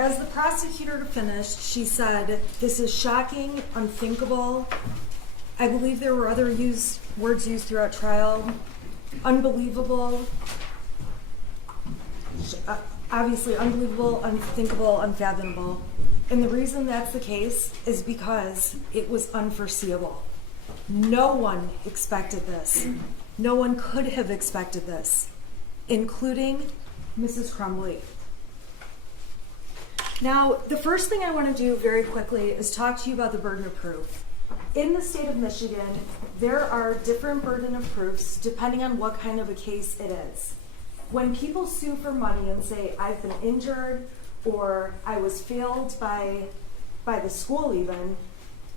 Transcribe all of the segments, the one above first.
As the prosecutor finished, she said, "This is shocking, unthinkable." I believe there were other words used throughout trial. Unbelievable. Obviously, unbelievable, unthinkable, unfathomable. And the reason that's the case is because it was unforeseeable. No one expected this. No one could have expected this, including Mrs. Crumbley. Now, the first thing I want to do very quickly is talk to you about the burden of proof. In the state of Michigan, there are different burden of proofs depending on what kind of a case it is. When people sue for money and say, "I've been injured," or "I was failed by the school even,"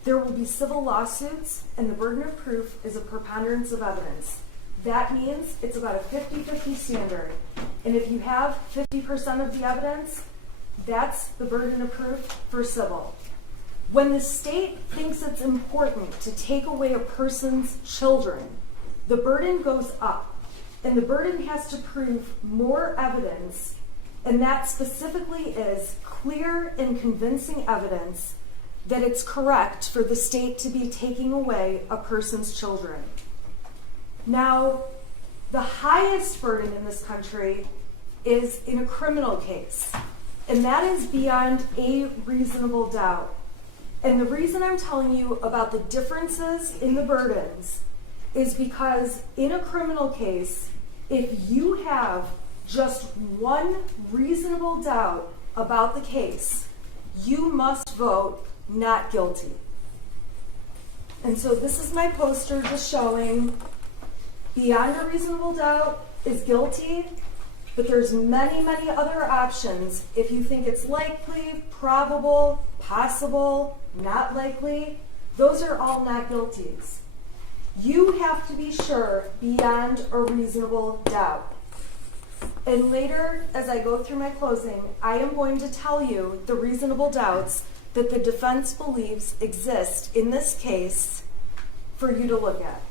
there will be civil lawsuits, and the burden of proof is a preponderance of evidence. That means it's about a 50-50 standard. And if you have 50% of the evidence, that's the burden of proof for civil. When the state thinks it's important to take away a person's children, the burden goes up. And the burden has to prove more evidence, and that specifically is clear and convincing evidence that it's correct for the state to be taking away a person's children. Now, the highest burden in this country is in a criminal case, and that is beyond a reasonable doubt. And the reason I'm telling you about the differences in the burdens is because in a criminal case, if you have just one reasonable doubt about the case, you must vote not guilty. And so this is my poster just showing beyond a reasonable doubt is guilty, but there's many, many other options. If you think it's likely, probable, possible, not likely, those are all not guilties. You have to be sure beyond a reasonable doubt. And later, as I go through my closing, I am going to tell you the reasonable doubts that the defense believes exist in this case for you to look at.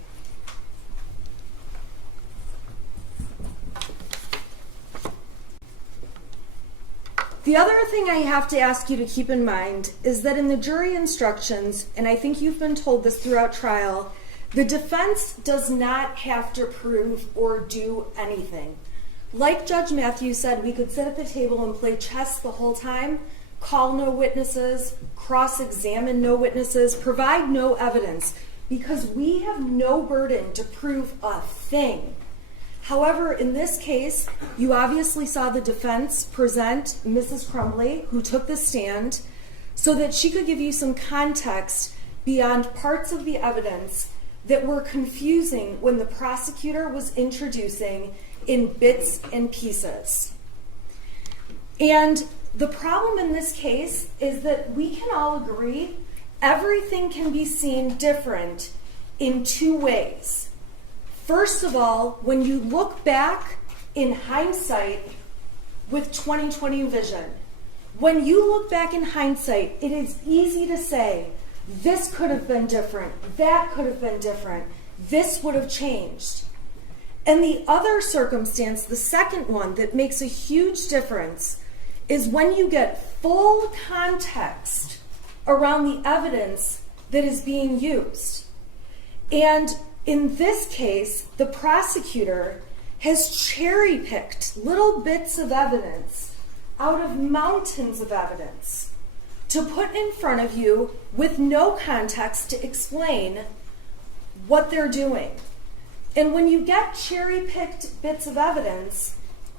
The other thing I have to ask you to keep in mind is that in the jury instructions, and I think you've been told this throughout trial, the defense does not have to prove or do anything. Like Judge Matthews said, we could sit at the table and play chess the whole time, call no witnesses, cross-examine no witnesses, provide no evidence, because we have no burden to prove a thing. However, in this case, you obviously saw the defense present Mrs. Crumbley, who took the stand, so that she could give you some context beyond parts of the evidence that were confusing when the prosecutor was introducing in bits and pieces. And the problem in this case is that we can all agree everything can be seen different in two ways. First of all, when you look back in hindsight with 20/20 vision, when you look back in hindsight, it is easy to say, this could have been different, that could have been different, this would have changed. And the other circumstance, the second one that makes a huge difference, is when you get full context around the evidence that is being used. And in this case, the prosecutor has cherry-picked little bits of evidence out of mountains of evidence to put in front of you with no context to explain what they're doing. And when you get cherry-picked bits of evidence,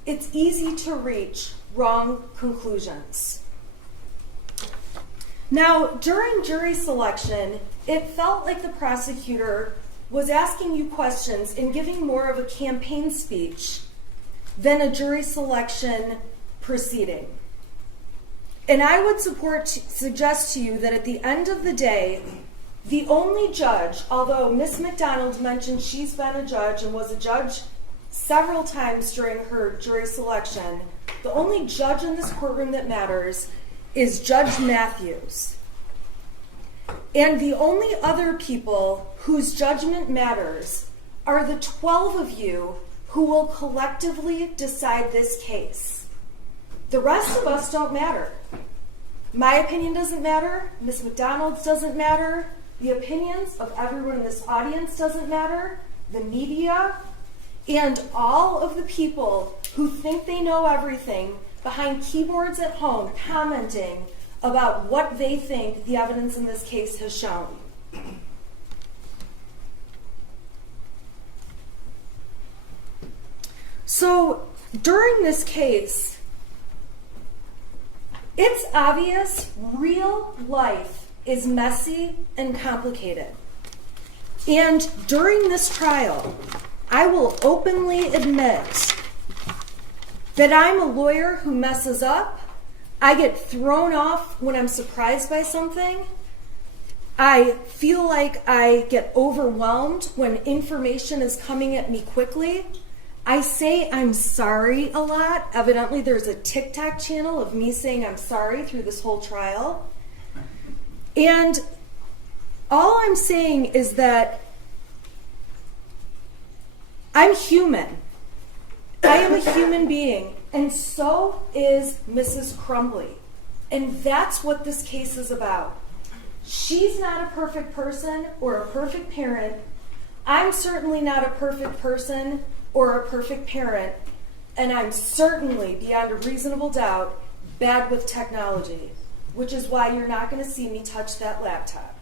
it's easy to reach wrong conclusions. Now, during jury selection, it felt like the prosecutor was asking you questions and giving more of a campaign speech than a jury selection proceeding. And I would suggest to you that at the end of the day, the only judge, although Miss McDonald mentioned she's been a judge and was a judge several times during her jury selection, the only judge in this courtroom that matters is Judge Matthews. And the only other people whose judgment matters are the 12 of you who will collectively decide this case. The rest of us don't matter. My opinion doesn't matter. Ms. McDonald's doesn't matter. The opinions of everyone in this audience doesn't matter. The media and all of the people who think they know everything behind keyboards at home commenting about what they think the evidence in this case has shown. So during this case, it's obvious real life is messy and complicated. And during this trial, I will openly admit that I'm a lawyer who messes up. I get thrown off when I'm surprised by something. I feel like I get overwhelmed when information is coming at me quickly. I say I'm sorry a lot. Evidently, there's a TikTok channel of me saying I'm sorry through this whole trial. And all I'm saying is that I'm human. I am a human being, and so is Mrs. Crumbley. And that's what this case is about. She's not a perfect person or a perfect parent. I'm certainly not a perfect person or a perfect parent, and I'm certainly, beyond a reasonable doubt, bad with technology, which is why you're not going to see me touch that laptop.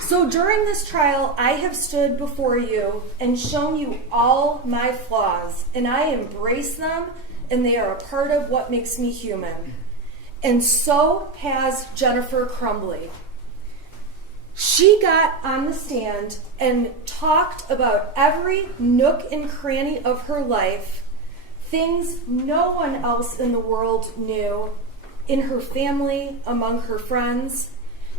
So during this trial, I have stood before you and shown you all my flaws, and I embrace them, and they are a part of what makes me human. And so has Jennifer Crumbley. She got on the stand and talked about every nook and cranny of her life, things no one else in the world knew, in her family, among her friends.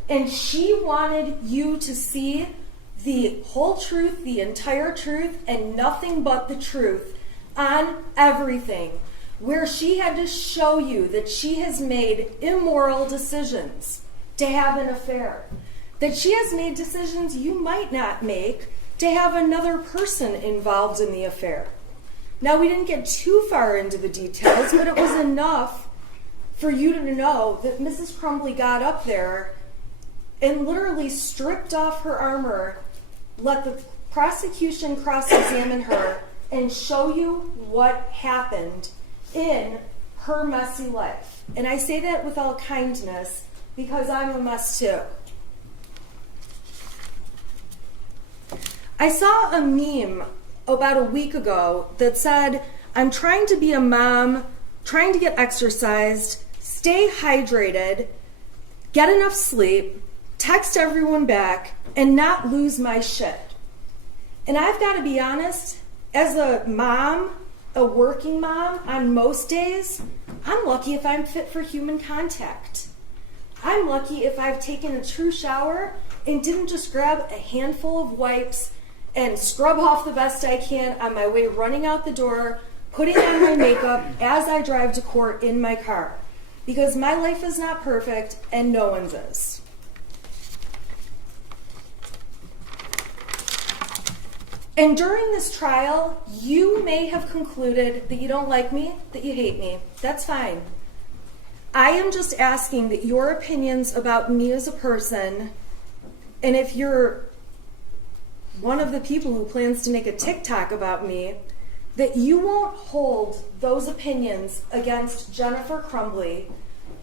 And she wanted you to see the whole truth, the entire truth, and nothing but the truth on everything, where she had to show you that she has made immoral decisions to have an affair, that she has made decisions you might not make to have another person involved in the affair. Now, we didn't get too far into the details, but it was enough for you to know that Mrs. Crumbley got up there and literally stripped off her armor, let the prosecution cross-examine her, and show you what happened in her messy life. And I say that with all kindness because I'm a mess too. I saw a meme about a week ago that said, I'm trying to be a mom, trying to get exercised, stay hydrated, get enough sleep, text everyone back, and not lose my shit. And I've got to be honest, as a mom, a working mom, on most days, I'm lucky if I'm fit for human contact. I'm lucky if I've taken a true shower and didn't just grab a handful of wipes and scrub off the best I can on my way running out the door, putting on my makeup as I drive to court in my car. Because my life is not perfect and no one's is. And during this trial, you may have concluded that you don't like me, that you hate me. That's fine. I am just asking that your opinions about me as a person, and if you're one of the people who plans to make a TikTok about me, that you won't hold those opinions against Jennifer Crumbley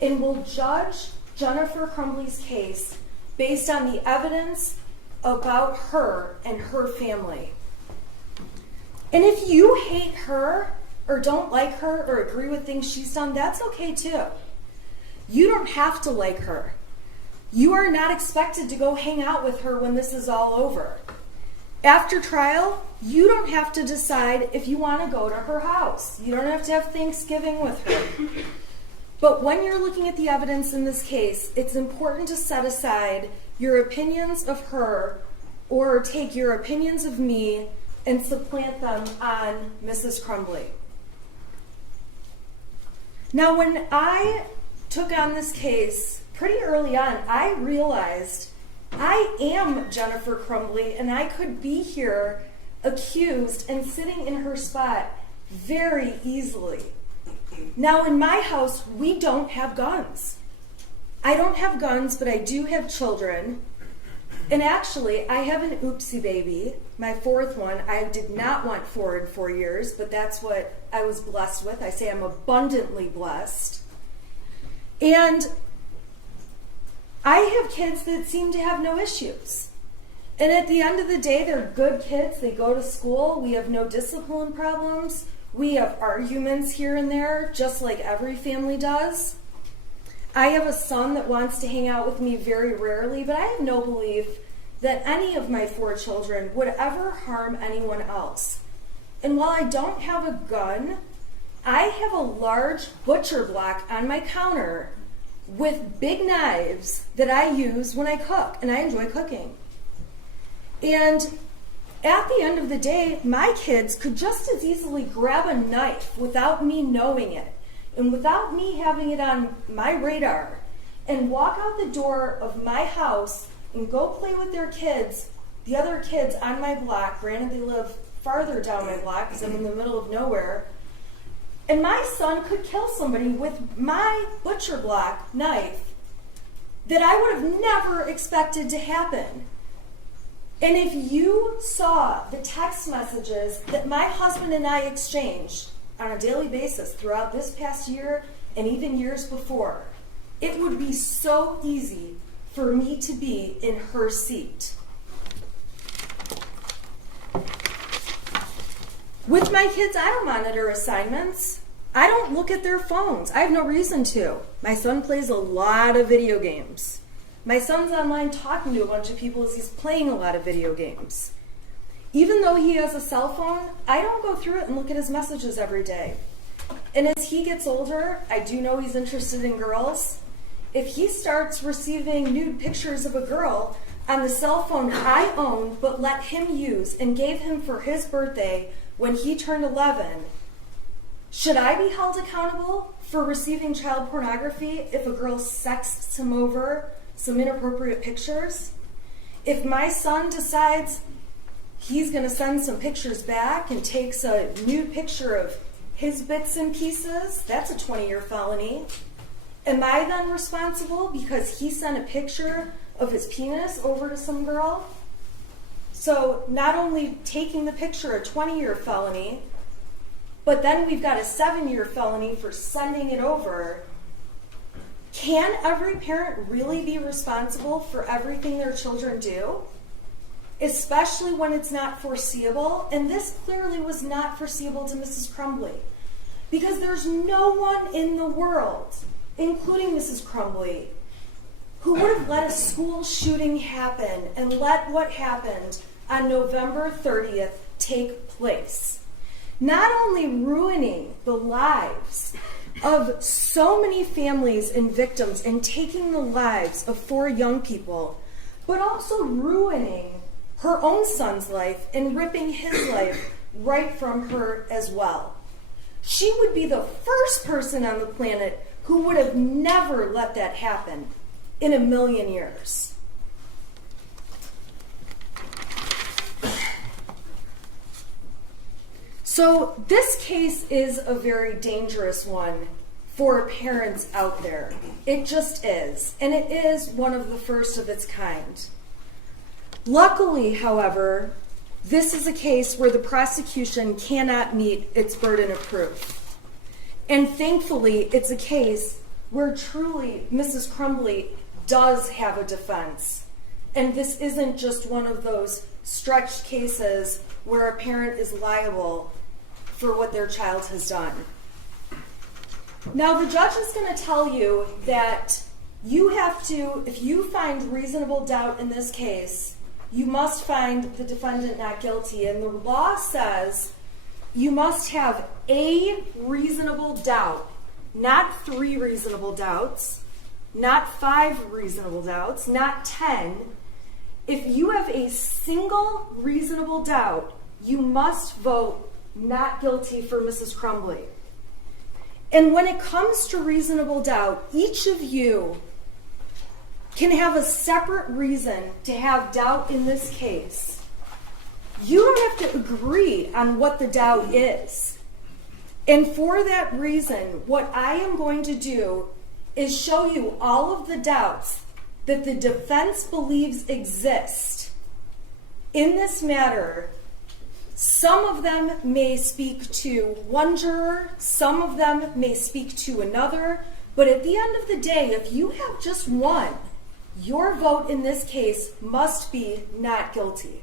and will judge Jennifer Crumbley's case based on the evidence about her and her family. And if you hate her or don't like her or agree with things she's done, that's okay too. You don't have to like her. You are not expected to go hang out with her when this is all over. After trial, you don't have to decide if you want to go to her house. You don't have to have Thanksgiving with her. But when you're looking at the evidence in this case, it's important to set aside your opinions of her or take your opinions of me and supplant them on Mrs. Crumbley. Now, when I took on this case pretty early on, I realized I am Jennifer Crumbley, and I could be here accused and sitting in her spot very easily. Now, in my house, we don't have guns. I don't have guns, but I do have children. And actually, I have an oopsie baby, my fourth one. I did not want 4 in 4 years, but that's what I was blessed with. I say I'm abundantly blessed. And I have kids that seem to have no issues. And at the end of the day, they're good kids. They go to school. We have no discipline problems. We have arguments here and there, just like every family does. I have a son that wants to hang out with me very rarely, but I have no belief that any of my 4 children would ever harm anyone else. And while I don't have a gun, I have a large butcher block on my counter with big knives that I use when I cook, and I enjoy cooking. And at the end of the day, my kids could just as easily grab a knife without me knowing it and without me having it on my radar and walk out the door of my house and go play with their kids, the other kids on my block. Granted, they live farther down my block because I'm in the middle of nowhere. And my son could kill somebody with my butcher block knife that I would have never expected to happen. And if you saw the text messages that my husband and I exchanged on a daily basis throughout this past year and even years before, it would be so easy for me to be in her seat. With my kids, I don't monitor assignments. I don't look at their phones. I have no reason to. My son plays a lot of video games. My son's online talking to a bunch of people as he's playing a lot of video games. Even though he has a cell phone, I don't go through it and look at his messages every day. And as he gets older, I do know he's interested in girls. If he starts receiving nude pictures of a girl on the cell phone I owned but let him use and gave him for his birthday when he turned 11, should I be held accountable for receiving child pornography if a girl sexts him over some inappropriate pictures? If my son decides he's going to send some pictures back and takes a nude picture of his bits and pieces, that's a 20-year felony. Am I then responsible because he sent a picture of his penis over to some girl? So not only taking the picture, a 20-year felony, but then we've got a 7-year felony for sending it over. Can every parent really be responsible for everything their children do? Especially when it's not foreseeable. And this clearly was not foreseeable to Mrs. Crumbley. Because there's no one in the world, including Mrs. Crumbley, who would have let a school shooting happen and let what happened on November 30th take place. Not only ruining the lives of so many families and victims and taking the lives of 4 young people, but also ruining her own son's life and ripping his life right from her as well. She would be the first person on the planet who would have never let that happen in a million years. So this case is a very dangerous one for parents out there. It just is. And it is one of the first of its kind. Luckily, however, this is a case where the prosecution cannot meet its burden of proof. And thankfully, it's a case where truly Mrs. Crumbley does have a defense. And this isn't just one of those stretched cases where a parent is liable for what their child has done. Now, the judge is going to tell you that you have to, if you find reasonable doubt in this case, you must find the defendant not guilty. And the law says you must have a reasonable doubt, not 3 reasonable doubts, not 5 reasonable doubts, not 10. If you have a single reasonable doubt, you must vote not guilty for Mrs. Crumbley. And when it comes to reasonable doubt, each of you can have a separate reason to have doubt in this case. You don't have to agree on what the doubt is. And for that reason, what I am going to do is show you all of the doubts that the defense believes exist in this matter. Some of them may speak to one juror, some of them may speak to another, but at the end of the day, if you have just one, your vote in this case must be not guilty.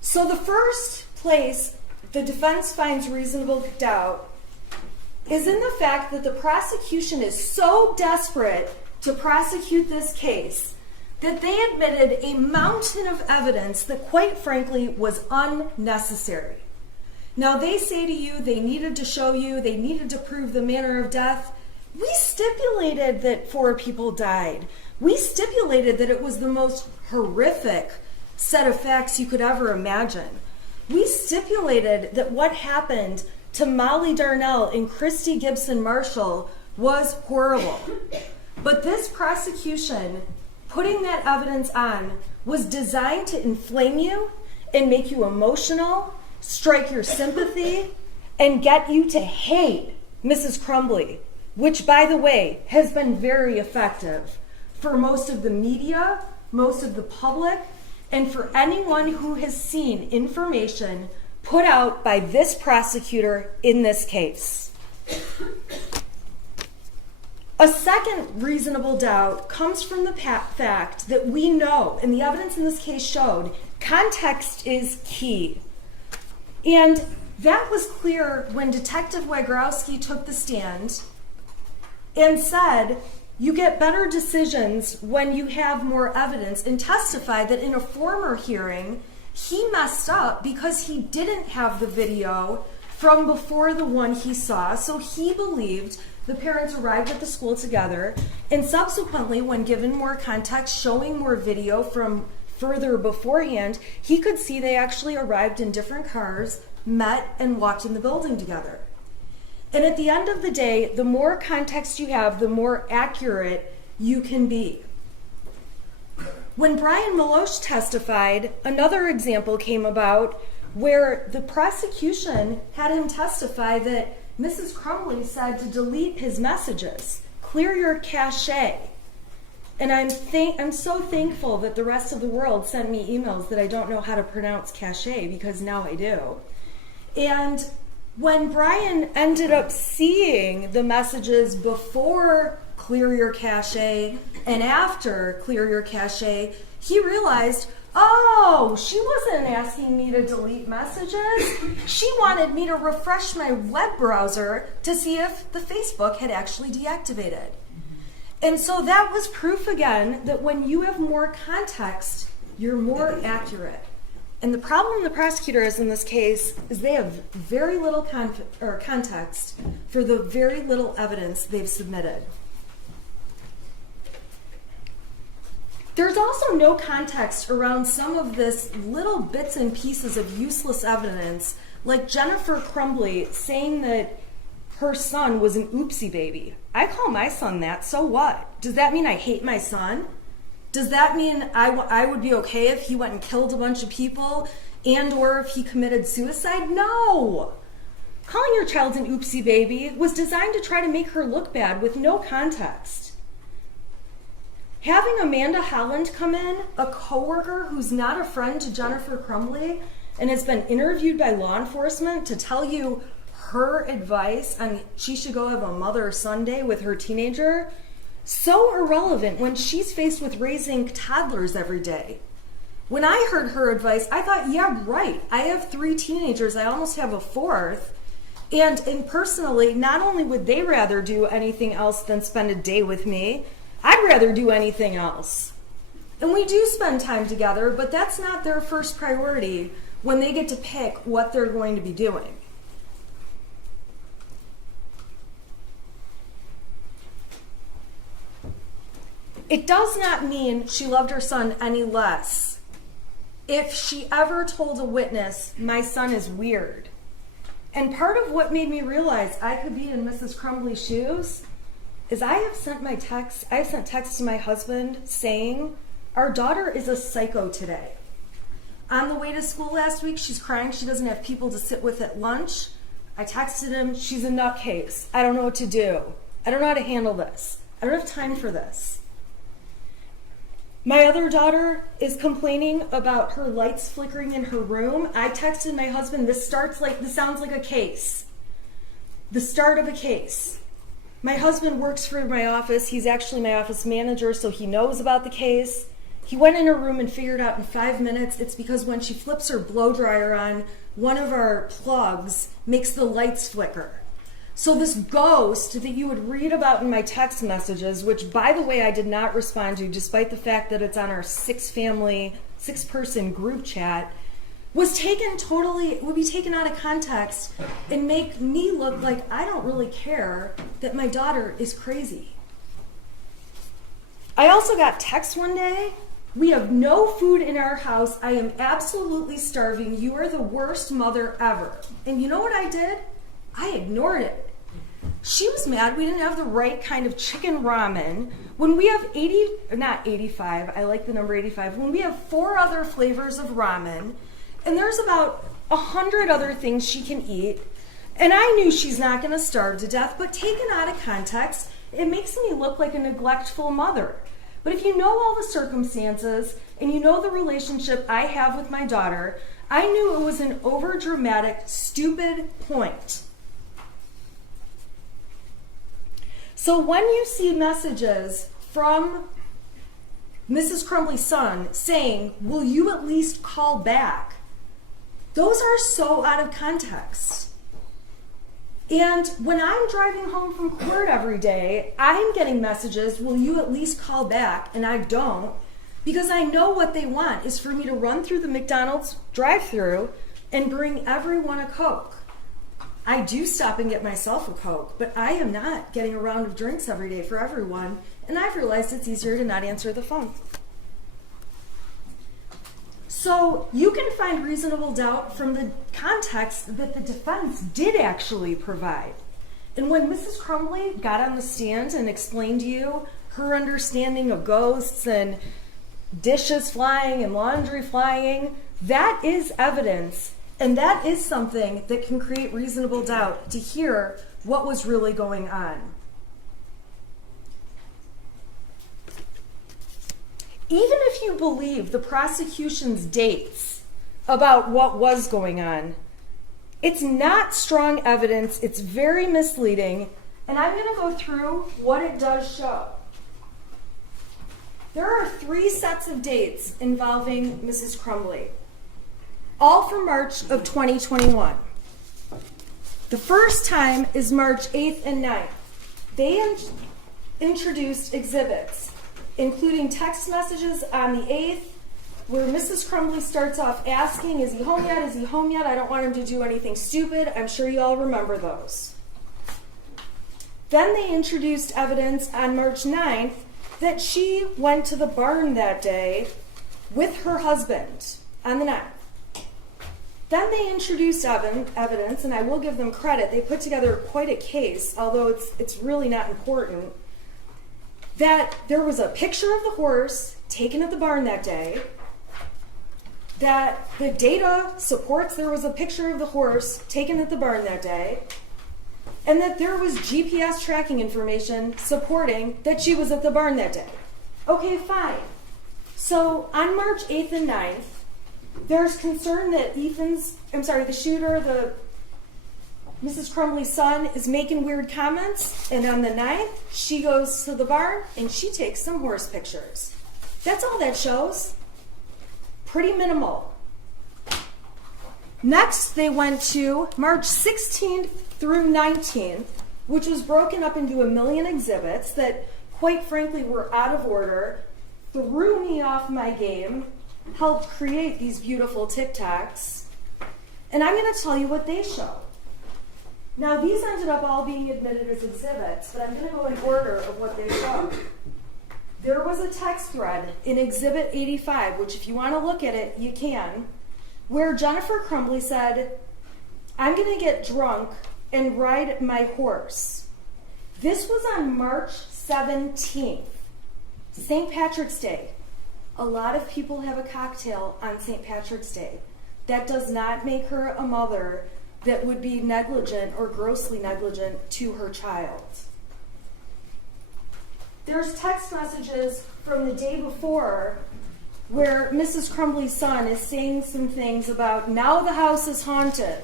So the first place the defense finds reasonable doubt is in the fact that the prosecution is so desperate to prosecute this case that they admitted a mountain of evidence that, quite frankly, was unnecessary. Now, they say to you they needed to show you, they needed to prove the manner of death. We stipulated that 4 people died. We stipulated that it was the most horrific set of facts you could ever imagine. We stipulated that what happened to Molly Darnell and Christy Gibson Marshall was horrible. But this prosecution, putting that evidence on, was designed to inflame you and make you emotional, strike your sympathy, and get you to hate Mrs. Crumbley, which, by the way, has been very effective for most of the media, most of the public, and for anyone who has seen information put out by this prosecutor in this case. A second reasonable doubt comes from the fact that we know, and the evidence in this case showed, context is key. And that was clear when Detective Wagrowski took the stand and said, you get better decisions when you have more evidence, and testified that in a former hearing, he messed up because he didn't have the video from before the one he saw, so he believed the parents arrived at the school together, and subsequently, when given more context, showing more video from further beforehand, he could see they actually arrived in different cars, met, and walked in the building together. And at the end of the day, the more context you have, the more accurate you can be. When Brian Maloche testified, another example came about where the prosecution had him testify that Mrs. Crumbley said to delete his messages, clear your cache. And I'm so thankful that the rest of the world sent me emails that I don't know how to pronounce cache, because now I do. And when Brian ended up seeing the messages before clear your cache and after clear your cache, he realized, oh, she wasn't asking me to delete messages. She wanted me to refresh my web browser to see if the Facebook had actually deactivated. And so that was proof again that when you have more context, you're more accurate. And the problem the prosecutor has in this case is they have very little context for the very little evidence they've submitted. There's also no context around some of this little bits and pieces of useless evidence, like Jennifer Crumbley saying that her son was an oopsie baby. I call my son that, so what? Does that mean I hate my son? Does that mean I would be okay if he went and killed a bunch of people and or if he committed suicide? No! Calling your child an oopsie baby was designed to try to make her look bad with no context. Having Amanda Holland come in, a coworker who's not a friend to Jennifer Crumbley and has been interviewed by law enforcement to tell you her advice on she should go have a mother-son day with her teenager, so irrelevant when she's faced with raising toddlers every day. When I heard her advice, I thought, yeah, right. I have 3 teenagers. I almost have a 4th. And personally, not only would they rather do anything else than spend a day with me, I'd rather do anything else. And we do spend time together, but that's not their first priority when they get to pick what they're going to be doing. It does not mean she loved her son any less if she ever told a witness, my son is weird. And part of what made me realize I could be in Mrs. Crumbley's shoes is I've sent texts to my husband saying, our daughter is a psycho today. On the way to school last week, she's crying. She doesn't have people to sit with at lunch. I texted him, she's a nutcase. I don't know what to do. I don't know how to handle this. I don't have time for this. My other daughter is complaining about her lights flickering in her room. I texted my husband, this sounds like a case. The start of a case. My husband works for my office. He's actually my office manager, so he knows about the case. He went in her room and figured out in 5 minutes it's because when she flips her blow dryer on, one of our plugs makes the lights flicker. So this ghost that you would read about in my text messages, which by the way I did not respond to despite the fact that it's on our 6-person group chat, would be taken out of context and make me look like I don't really care that my daughter is crazy. I also got text one day, we have no food in our house, I am absolutely starving, you are the worst mother ever. And you know what I did? I ignored it. She was mad we didn't have the right kind of chicken ramen. When we have 85, I like the number 85, when we have 4 other flavors of ramen, and there's about 100 other things she can eat, and I knew she's not gonna starve to death, but taken out of context, it makes me look like a neglectful mother. But if you know all the circumstances, and you know the relationship I have with my daughter, I knew it was an overdramatic, stupid point. So when you see messages from Mrs. Crumbley's son saying, will you at least call back? Those are so out of context. And when I'm driving home from court every day, I'm getting messages, will you at least call back? And I don't, because I know what they want is for me to run through the McDonald's drive-thru and bring everyone a Coke. I do stop and get myself a Coke, but I am not getting a round of drinks every day for everyone, and I've realized it's easier to not answer the phone. So you can find reasonable doubt from the context that the defense did actually provide. And when Mrs. Crumbley got on the stand and explained to you her understanding of ghosts and dishes flying and laundry flying, that is evidence. And that is something that can create reasonable doubt to hear what was really going on. Even if you believe the prosecution's dates about what was going on, it's not strong evidence, it's very misleading, and I'm going to go through what it does show. There are 3 sets of dates involving Mrs. Crumbley, all from March of 2021. The first time is March 8th and 9th. They introduced exhibits, including text messages on the 8th, where Mrs. Crumbley starts off asking, is he home yet? Is he home yet? I don't want him to do anything stupid. I'm sure you all remember those. Then they introduced evidence on March 9th that she went to the barn that day with her husband on the 9th. Then they introduced evidence, and I will give them credit, they put together quite a case, although it's really not important, that there was a picture of the horse taken at the barn that day, that the data supports there was a picture of the horse taken at the barn that day, and that there was GPS tracking information supporting that she was at the barn that day. Okay, fine. So on March 8th and 9th, there's concern that the shooter, Mrs. Crumbley's son, is making weird comments, and on the 9th, she goes to the barn and she takes some horse pictures. That's all that shows. Pretty minimal. Next, they went to March 16th through 19th, which was broken up into a million exhibits that, quite frankly, were out of order, threw me off my game, helped create these beautiful TikToks, and I'm going to tell you what they show. Now, these ended up all being admitted as exhibits, but I'm going to go in order of what they show. There was a text thread in Exhibit 85, which if you want to look at it, you can, where Jennifer Crumbley said, I'm going to get drunk and ride my horse. This was on March 17th, St. Patrick's Day. A lot of people have a cocktail on St. Patrick's Day. That does not make her a mother that would be negligent or grossly negligent to her child. There's text messages from the day before where Mrs. Crumbley's son is saying some things about, now the house is haunted.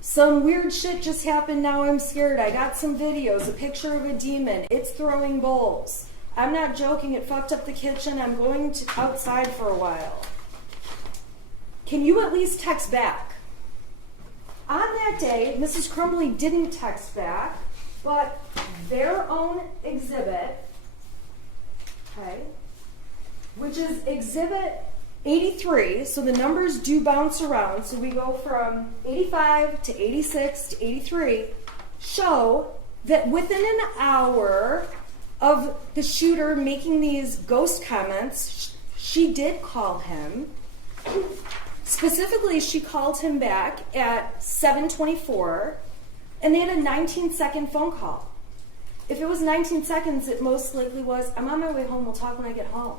Some weird shit just happened, now I'm scared. I got some videos, a picture of a demon. It's throwing bowls. I'm not joking, it fucked up the kitchen. I'm going outside for a while. Can you at least text back? On that day, Mrs. Crumbley didn't text back, but their own exhibit, okay, which is exhibit 83, so the numbers do bounce around, so we go from 85 to 86 to 83, show that within an hour of the shooter making these ghost comments, she did call him. Specifically, she called him back at 7:24, and they had a 19-second phone call. If it was 19 seconds, it most likely was, I'm on my way home, we'll talk when I get home.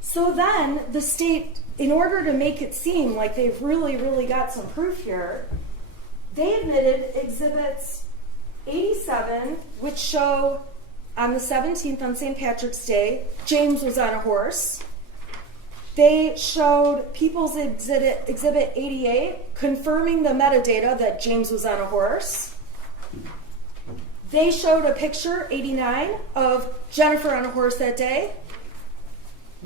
So then, the state, in order to make it seem like they've really, really got some proof here, they admitted exhibits 87, which show on the 17th, on St. Patrick's Day, James was on a horse. They showed People's Exhibit 88, confirming the metadata that James was on a horse. They showed a picture, 89, of Jennifer on a horse that day.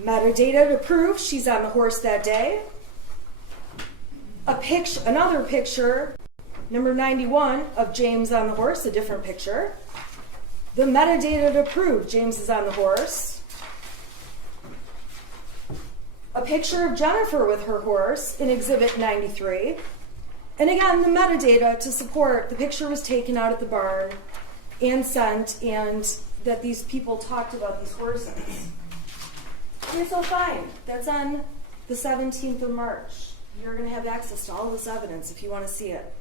Metadata to prove she's on the horse that day. Another picture, number 91, of James on the horse, a different picture. The metadata to prove James is on the horse. A picture of Jennifer with her horse in Exhibit 93. And again, the metadata to support the picture was taken out at the barn and sent, and that these people talked about these horses. Okay, so fine. That's on the 17th of March. You're going to have access to all this evidence if you want to see it.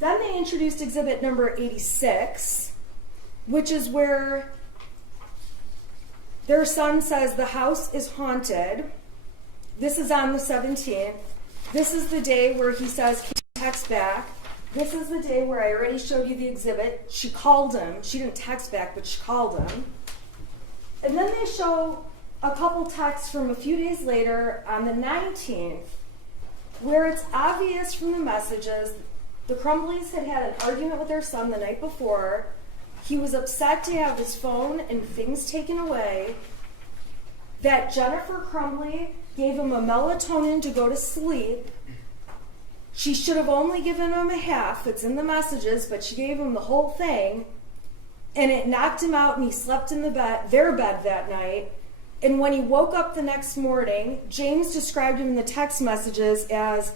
Then they introduced exhibit number 86, which is where their son says the house is haunted. This is on the 17th. This is the day where he says, can you text back? This is the day where I already showed you the exhibit. She called him. She didn't text back, but she called him. And then they show a couple texts from a few days later on the 19th, where it's obvious from the messages the Crumbleys had had an argument with their son the night before. He was upset to have his phone and things taken away. That Jennifer Crumbley gave him a melatonin to go to sleep. She should have only given him a half. It's in the messages, but she gave him the whole thing. And it knocked him out, and he slept in their bed that night. And when he woke up the next morning, James described him in the text messages as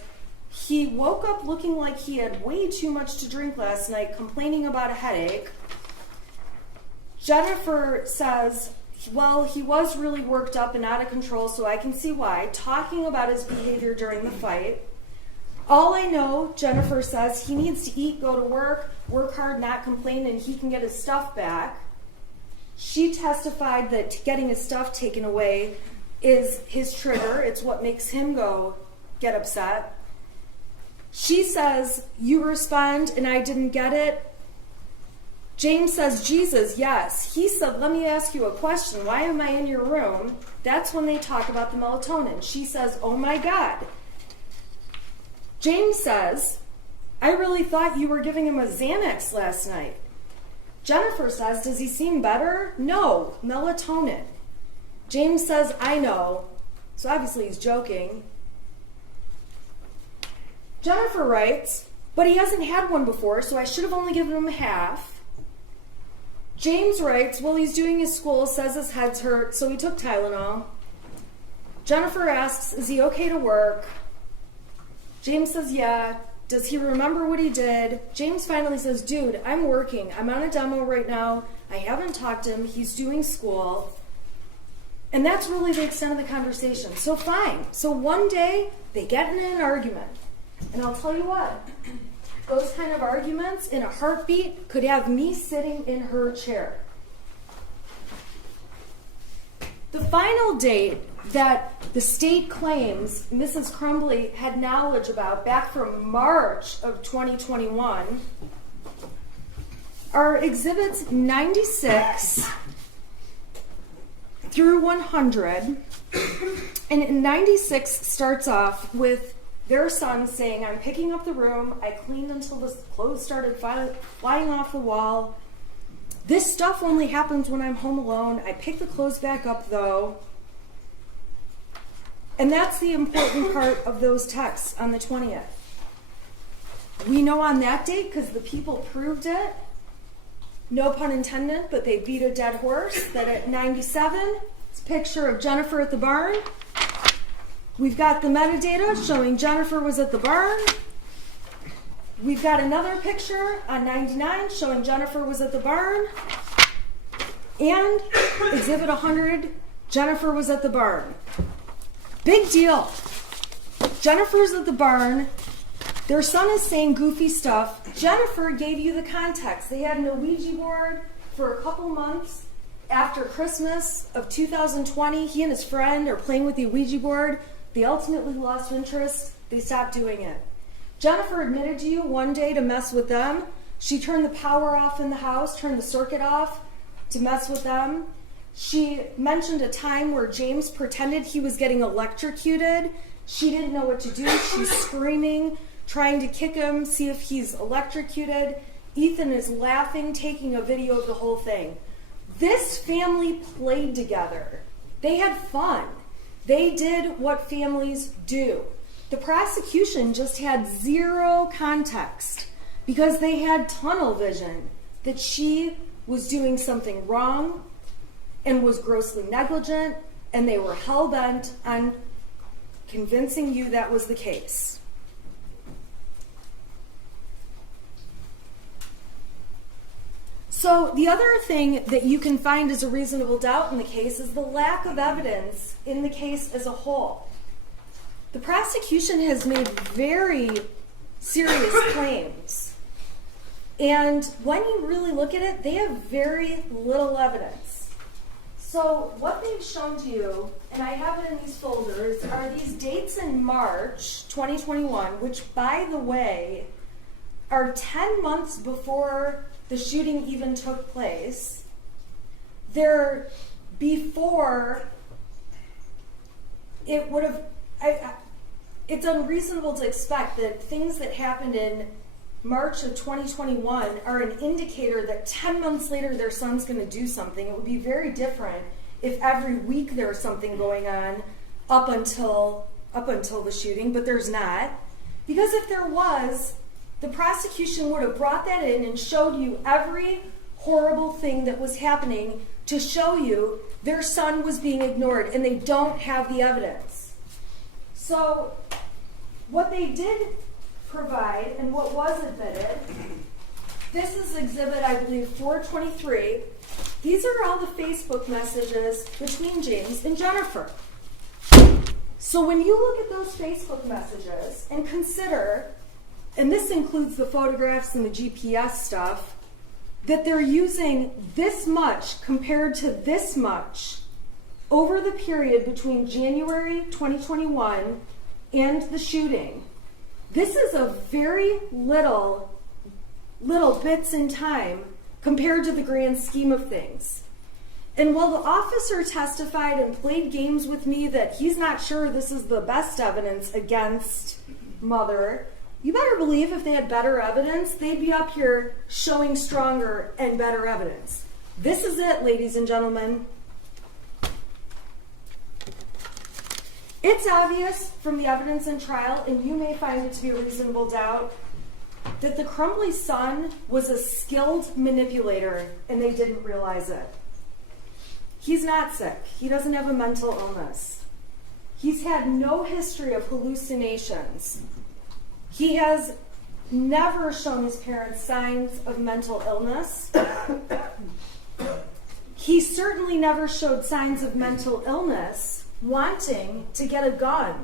he woke up looking like he had way too much to drink last night, complaining about a headache. Jennifer says, well, he was really worked up and out of control, so I can see why, talking about his behavior during the fight. All I know, Jennifer says, he needs to eat, go to work hard, not complain, and he can get his stuff back. She testified that getting his stuff taken away is his trigger. It's what makes him get upset. She says, you respond and I didn't get it. James says, Jesus, yes. He said, let me ask you a question. Why am I in your room? That's when they talk about the melatonin. She says, oh my God. James says, I really thought you were giving him a Xanax last night. Jennifer says, does he seem better? No, melatonin. James says, I know. So obviously he's joking. Jennifer writes, but he hasn't had one before, so I should have only given him half. James writes, well, he's doing his school, says his head's hurt, so he took Tylenol. Jennifer asks, is he okay to work? James says, yeah. Does he remember what he did? James finally says, dude, I'm working. I'm on a demo right now. I haven't talked to him. He's doing school. And that's really the extent of the conversation. So fine. So one day, they get in an argument. And I'll tell you what, those kind of arguments in a heartbeat could have me sitting in her chair. The final date that the state claims Mrs. Crumbley had knowledge about back from March of 2021 are exhibits 96 through 100. And 96 starts off with their son saying, "I'm picking up the room. I cleaned until the clothes started flying off the wall. This stuff only happens when I'm home alone. I pick the clothes back up though." And that's the important part of those texts on the 20th. We know on that date, because the people proved it, no pun intended, but they beat a dead horse, that at 97, it's a picture of Jennifer at the barn. We've got the metadata showing Jennifer was at the barn. We've got another picture on 99 showing Jennifer was at the barn. And exhibit 100, Jennifer was at the barn. Big deal. Jennifer's at the barn. Their son is saying goofy stuff. Jennifer gave you the context. They had an Ouija board for a couple months after Christmas of 2020. He and his friend are playing with the Ouija board. They ultimately lost interest. They stopped doing it. Jennifer admitted to you one day to mess with them. She turned the power off in the house, turned the circuit off to mess with them. She mentioned a time where James pretended he was getting electrocuted. She didn't know what to do. She's screaming, trying to kick him, see if he's electrocuted. Ethan is laughing, taking a video of the whole thing. This family played together. They had fun. They did what families do. The prosecution just had zero context because they had tunnel vision that she was doing something wrong and was grossly negligent, and they were hell-bent on convincing you that was the case. So the other thing that you can find as a reasonable doubt in the case is the lack of evidence in the case as a whole. The prosecution has made very serious claims. And when you really look at it, they have very little evidence. So what they've shown to you, and I have it in these folders, are these dates in March 2021, which, by the way, are 10 months before the shooting even took place. They're before it would have... it's unreasonable to expect that things that happened in March of 2021 are an indicator that 10 months later their son's going to do something. It would be very different if every week there's something going on up until the shooting, but there's not. Because if there was, the prosecution would have brought that in and showed you every horrible thing that was happening to show you their son was being ignored, and they don't have the evidence. So what they did provide and what was admitted, this is exhibit, I believe, 423. These are all the Facebook messages between James and Jennifer. So when you look at those Facebook messages and consider, and this includes the photographs and the GPS stuff, that they're using this much compared to this much over the period between January 2021 and the shooting. This is a very little bits in time compared to the grand scheme of things. And while the officer testified and played games with me that he's not sure this is the best evidence against Mother, you better believe if they had better evidence, they'd be up here showing stronger and better evidence. This is it, ladies and gentlemen. It's obvious from the evidence in trial, and you may find it to be a reasonable doubt, that the Crumbley son was a skilled manipulator, and they didn't realize it. He's not sick. He doesn't have a mental illness. He's had no history of hallucinations. He has never shown his parents signs of mental illness. He certainly never showed signs of mental illness wanting to get a gun.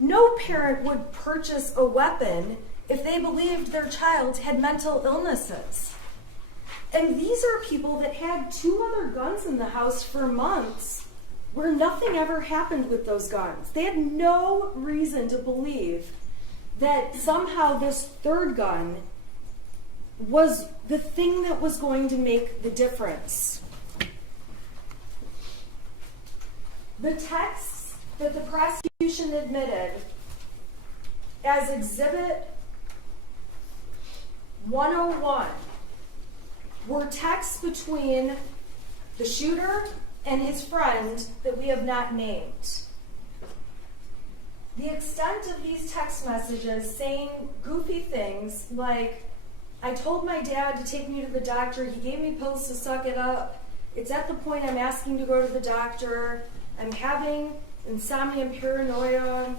No parent would purchase a weapon if they believed their child had mental illnesses. And these are people that had 2 other guns in the house for months where nothing ever happened with those guns. They had no reason to believe that somehow this third gun was the thing that was going to make the difference. The texts that the prosecution admitted as Exhibit 101 were texts between the shooter and his friend that we have not named. The extent of these text messages saying goofy things like, I told my dad to take me to the doctor, he gave me pills to suck it up, it's at the point I'm asking to go to the doctor, I'm having insomnia and paranoia,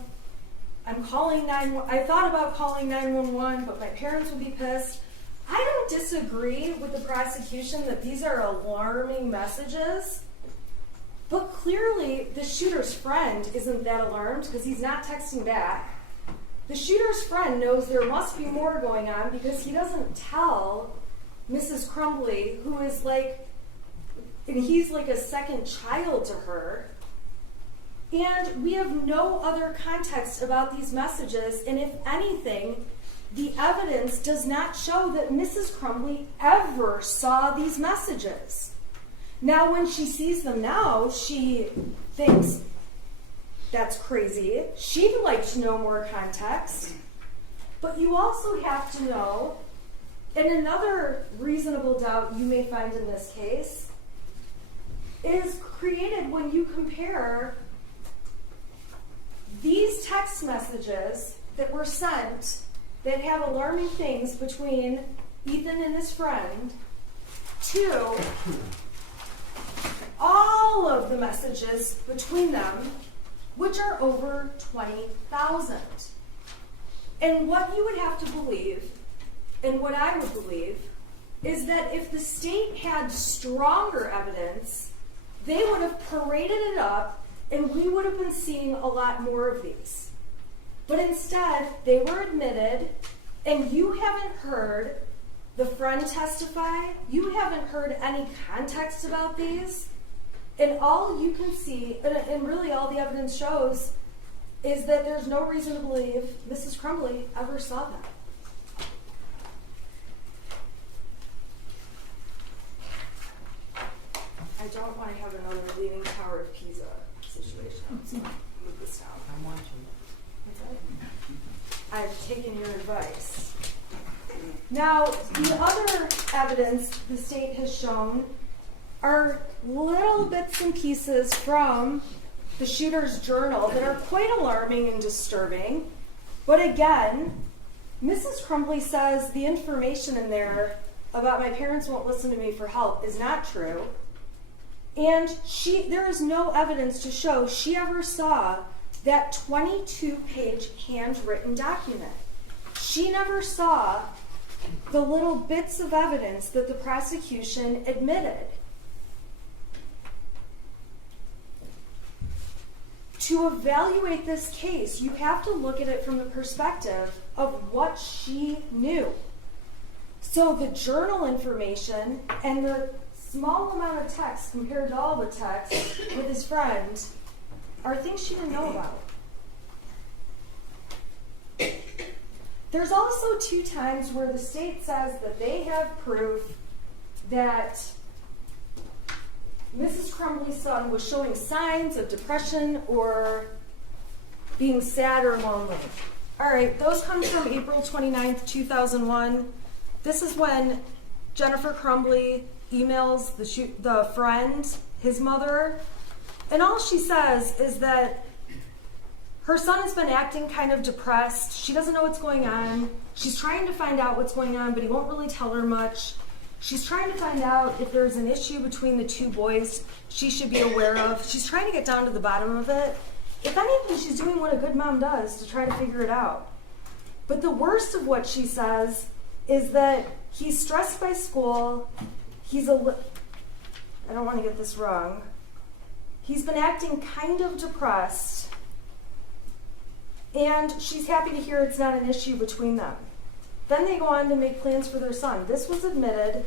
I'm calling 911, I thought about calling 911, but my parents would be pissed. I don't disagree with the prosecution that these are alarming messages, but clearly the shooter's friend isn't that alarmed because he's not texting back. The shooter's friend knows there must be more going on because he doesn't tell Mrs. Crumbley, who is like, and he's like a second child to her. And we have no other context about these messages, and if anything, the evidence does not show that Mrs. Crumbley ever saw these messages. Now, when she sees them now, she thinks, that's crazy. She'd like to know more context. But you also have to know, and another reasonable doubt you may find in this case, is created when you compare these text messages that were sent that have alarming things between Ethan and his friend to all of the messages between them, which are over 20,000. And what you would have to believe, and what I would believe, is that if the state had stronger evidence, they would have paraded it up and we would have been seeing a lot more of these. But instead, they were admitted, and you haven't heard the friend testify, you haven't heard any context about these, and all you can see, and really all the evidence shows, is that there's no reason to believe Mrs. Crumbley ever saw them. I don't want to have another Leaning Tower of Pisa situation. So move this down. I'm watching. I've taken your advice. Now, the other evidence the state has shown are little bits and pieces from the shooter's journal that are quite alarming and disturbing. But again, Mrs. Crumbley says the information in there about my parents won't listen to me for help is not true. And there is no evidence to show she ever saw that 22-page handwritten document. She never saw the little bits of evidence that the prosecution admitted. To evaluate this case, you have to look at it from the perspective of what she knew. So the journal information and the small amount of text compared to all the text with his friend are things she didn't know about. There's also 2 times where the state says that they have proof that Mrs. Crumbley's son was showing signs of depression or being sad or lonely. All right, those come from April 29th, 2001. This is when Jennifer Crumbley emails the friend, his mother, and all she says is that her son has been acting kind of depressed. She doesn't know what's going on. She's trying to find out what's going on, but he won't really tell her much. She's trying to find out if there's an issue between the 2 boys she should be aware of. She's trying to get down to the bottom of it. If anything, she's doing what a good mom does to try to figure it out. But the worst of what she says is that he's stressed by school. I don't want to get this wrong. He's been acting kind of depressed. And she's happy to hear it's not an issue between them. Then they go on to make plans for their son. This was admitted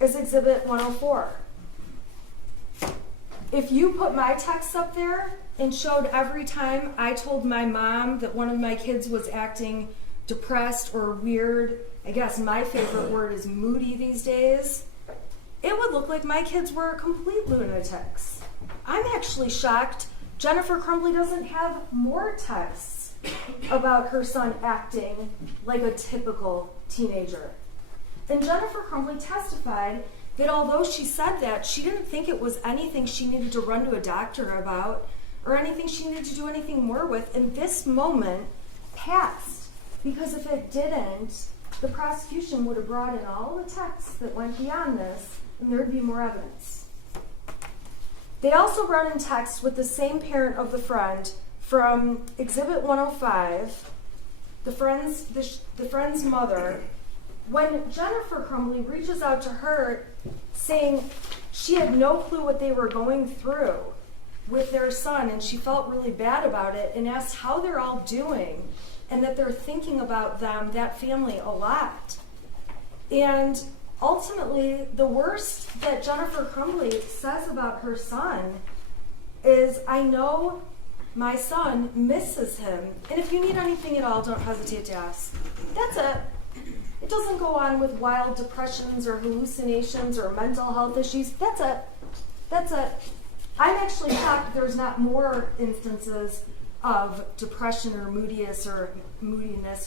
as Exhibit 104. If you put my texts up there and showed every time I told my mom that one of my kids was acting depressed or weird, I guess my favorite word is moody these days, it would look like my kids were complete lunatics. I'm actually shocked Jennifer Crumbley doesn't have more texts about her son acting like a typical teenager. And Jennifer Crumbley testified that although she said that, she didn't think it was anything she needed to run to a doctor about or anything she needed to do anything more with. And this moment passed, because if it didn't, the prosecution would have brought in all the texts that went beyond this, and there would be more evidence. They also brought in texts with the same parent of the friend from Exhibit 105, the friend's mother, when Jennifer Crumbley reaches out to her saying she had no clue what they were going through with their son, and she felt really bad about it, and asked how they're all doing and that they're thinking about them, that family, a lot. And ultimately, the worst that Jennifer Crumbley says about her son is, I know my son misses him, and if you need anything at all, don't hesitate to ask. That's it. It doesn't go on with wild depressions or hallucinations or mental health issues. That's it. That's it. I'm actually shocked there's not more instances of depression or moodiness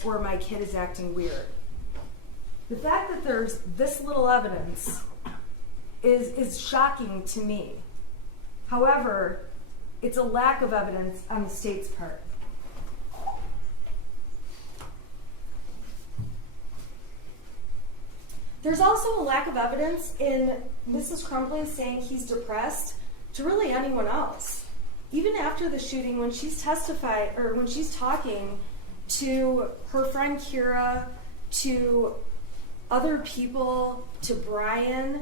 or my kid is acting weird. The fact that there's this little evidence is shocking to me. However, it's a lack of evidence on the state's part. There's also a lack of evidence in Mrs. Crumbley saying he's depressed to really anyone else. Even after the shooting, when she's talking to her friend Kira, to other people, to Brian,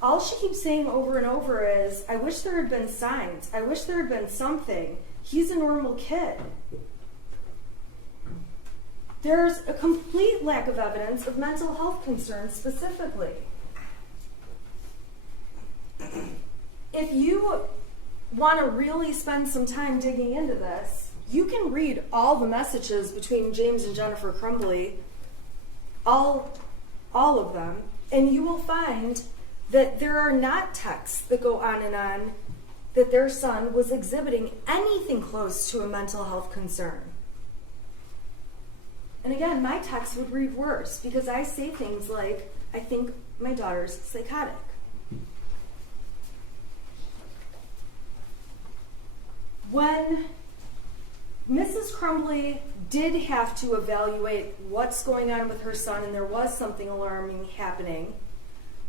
all she keeps saying over and over is, I wish there had been signs. I wish there had been something. He's a normal kid. There's a complete lack of evidence of mental health concerns specifically. If you want to really spend some time digging into this, you can read all the messages between James and Jennifer Crumbley, all of them, and you will find that there are not texts that go on that their son was exhibiting anything close to a mental health concern. And again, my text would read worse because I say things like, I think my daughter's psychotic. When Mrs. Crumbley did have to evaluate what's going on with her son and there was something alarming happening,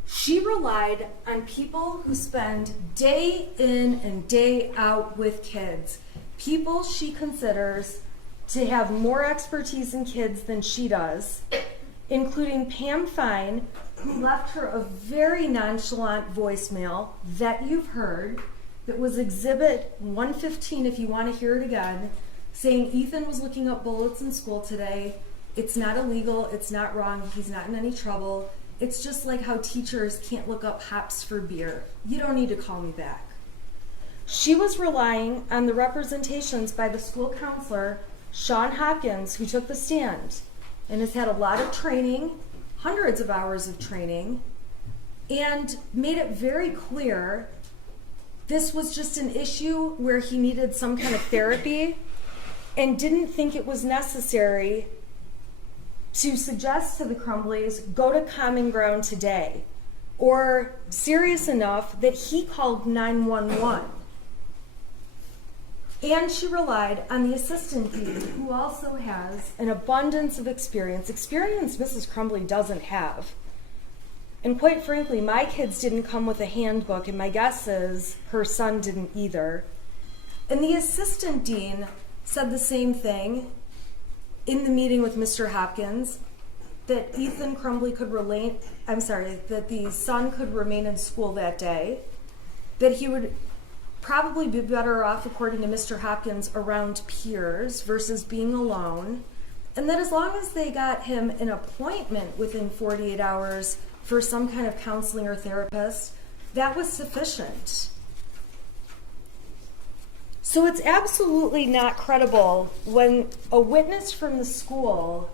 she relied on people who spend day in and day out with kids, people she considers to have more expertise in kids than she does, including Pam Fine, who left her a very nonchalant voicemail that you've heard, that was Exhibit 115 if you want to hear it again, saying Ethan was looking up bullets in school today. It's not illegal, it's not wrong, he's not in any trouble. It's just like how teachers can't look up hops for beer. You don't need to call me back. She was relying on the representations by the school counselor, Sean Hopkins, who took the stand and has had a lot of training, hundreds of hours of training, and made it very clear this was just an issue where he needed some kind of therapy and didn't think it was necessary to suggest to the Crumbleys, go to Common Ground today, or serious enough that he called 911. And she relied on the assistant dean, who also has an abundance of experience Mrs. Crumbley doesn't have. And quite frankly, my kids didn't come with a handbook, and my guess is her son didn't either. And the assistant dean said the same thing in the meeting with Mr. Hopkins, that Ethan Crumbley that the son could remain in school that day, that he would probably be better off, according to Mr. Hopkins, around peers versus being alone, and that as long as they got him an appointment within 48 hours for some kind of counseling or therapist, that was sufficient. So it's absolutely not credible when a witness from the school,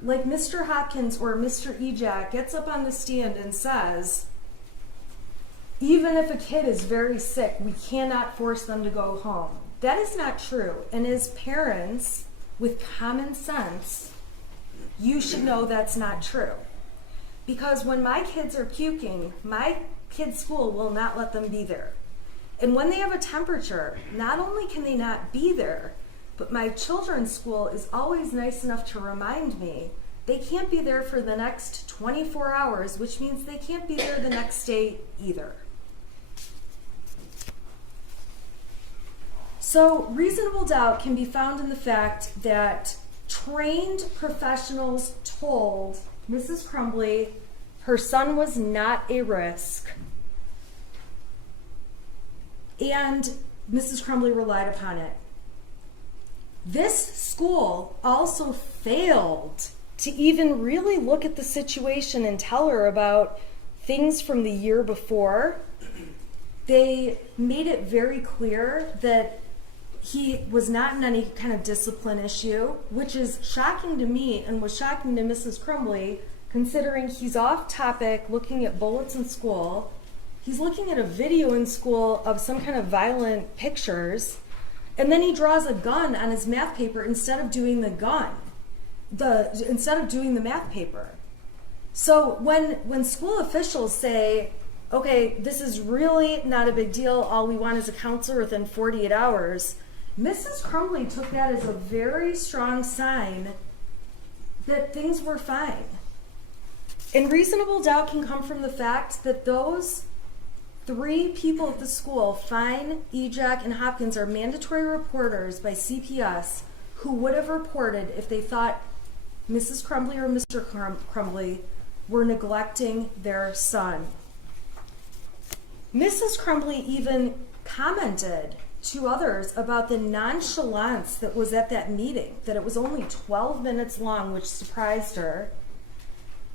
like Mr. Hopkins or Mr. Ejak, gets up on the stand and says, even if a kid is very sick, we cannot force them to go home. That is not true. And as parents with common sense, you should know that's not true. Because when my kids are puking, my kids' school will not let them be there. And when they have a temperature, not only can they not be there, but my children's school is always nice enough to remind me they can't be there for the next 24 hours, which means they can't be there the next day either. So reasonable doubt can be found in the fact that trained professionals told Mrs. Crumbley her son was not a risk, and Mrs. Crumbley relied upon it. This school also failed to even really look at the situation and tell her about things from the year before. They made it very clear that he was not in any kind of discipline issue, which is shocking to me and was shocking to Mrs. Crumbley, considering he's off topic looking at bullets in school. He's looking at a video in school of some kind of violent pictures, and then he draws a gun on his math paper instead of doing the math paper. So when school officials say, okay, this is really not a big deal, all we want is a counselor within 48 hours, Mrs. Crumbley took that as a very strong sign that things were fine. And reasonable doubt can come from the fact that those 3 people at the school, Fine, Ejak, and Hopkins, are mandatory reporters by CPS who would have reported if they thought Mrs. Crumbley or Mr. Crumbley were neglecting their son. Mrs. Crumbley even commented to others about the nonchalance that was at that meeting, that it was only 12 minutes long, which surprised her,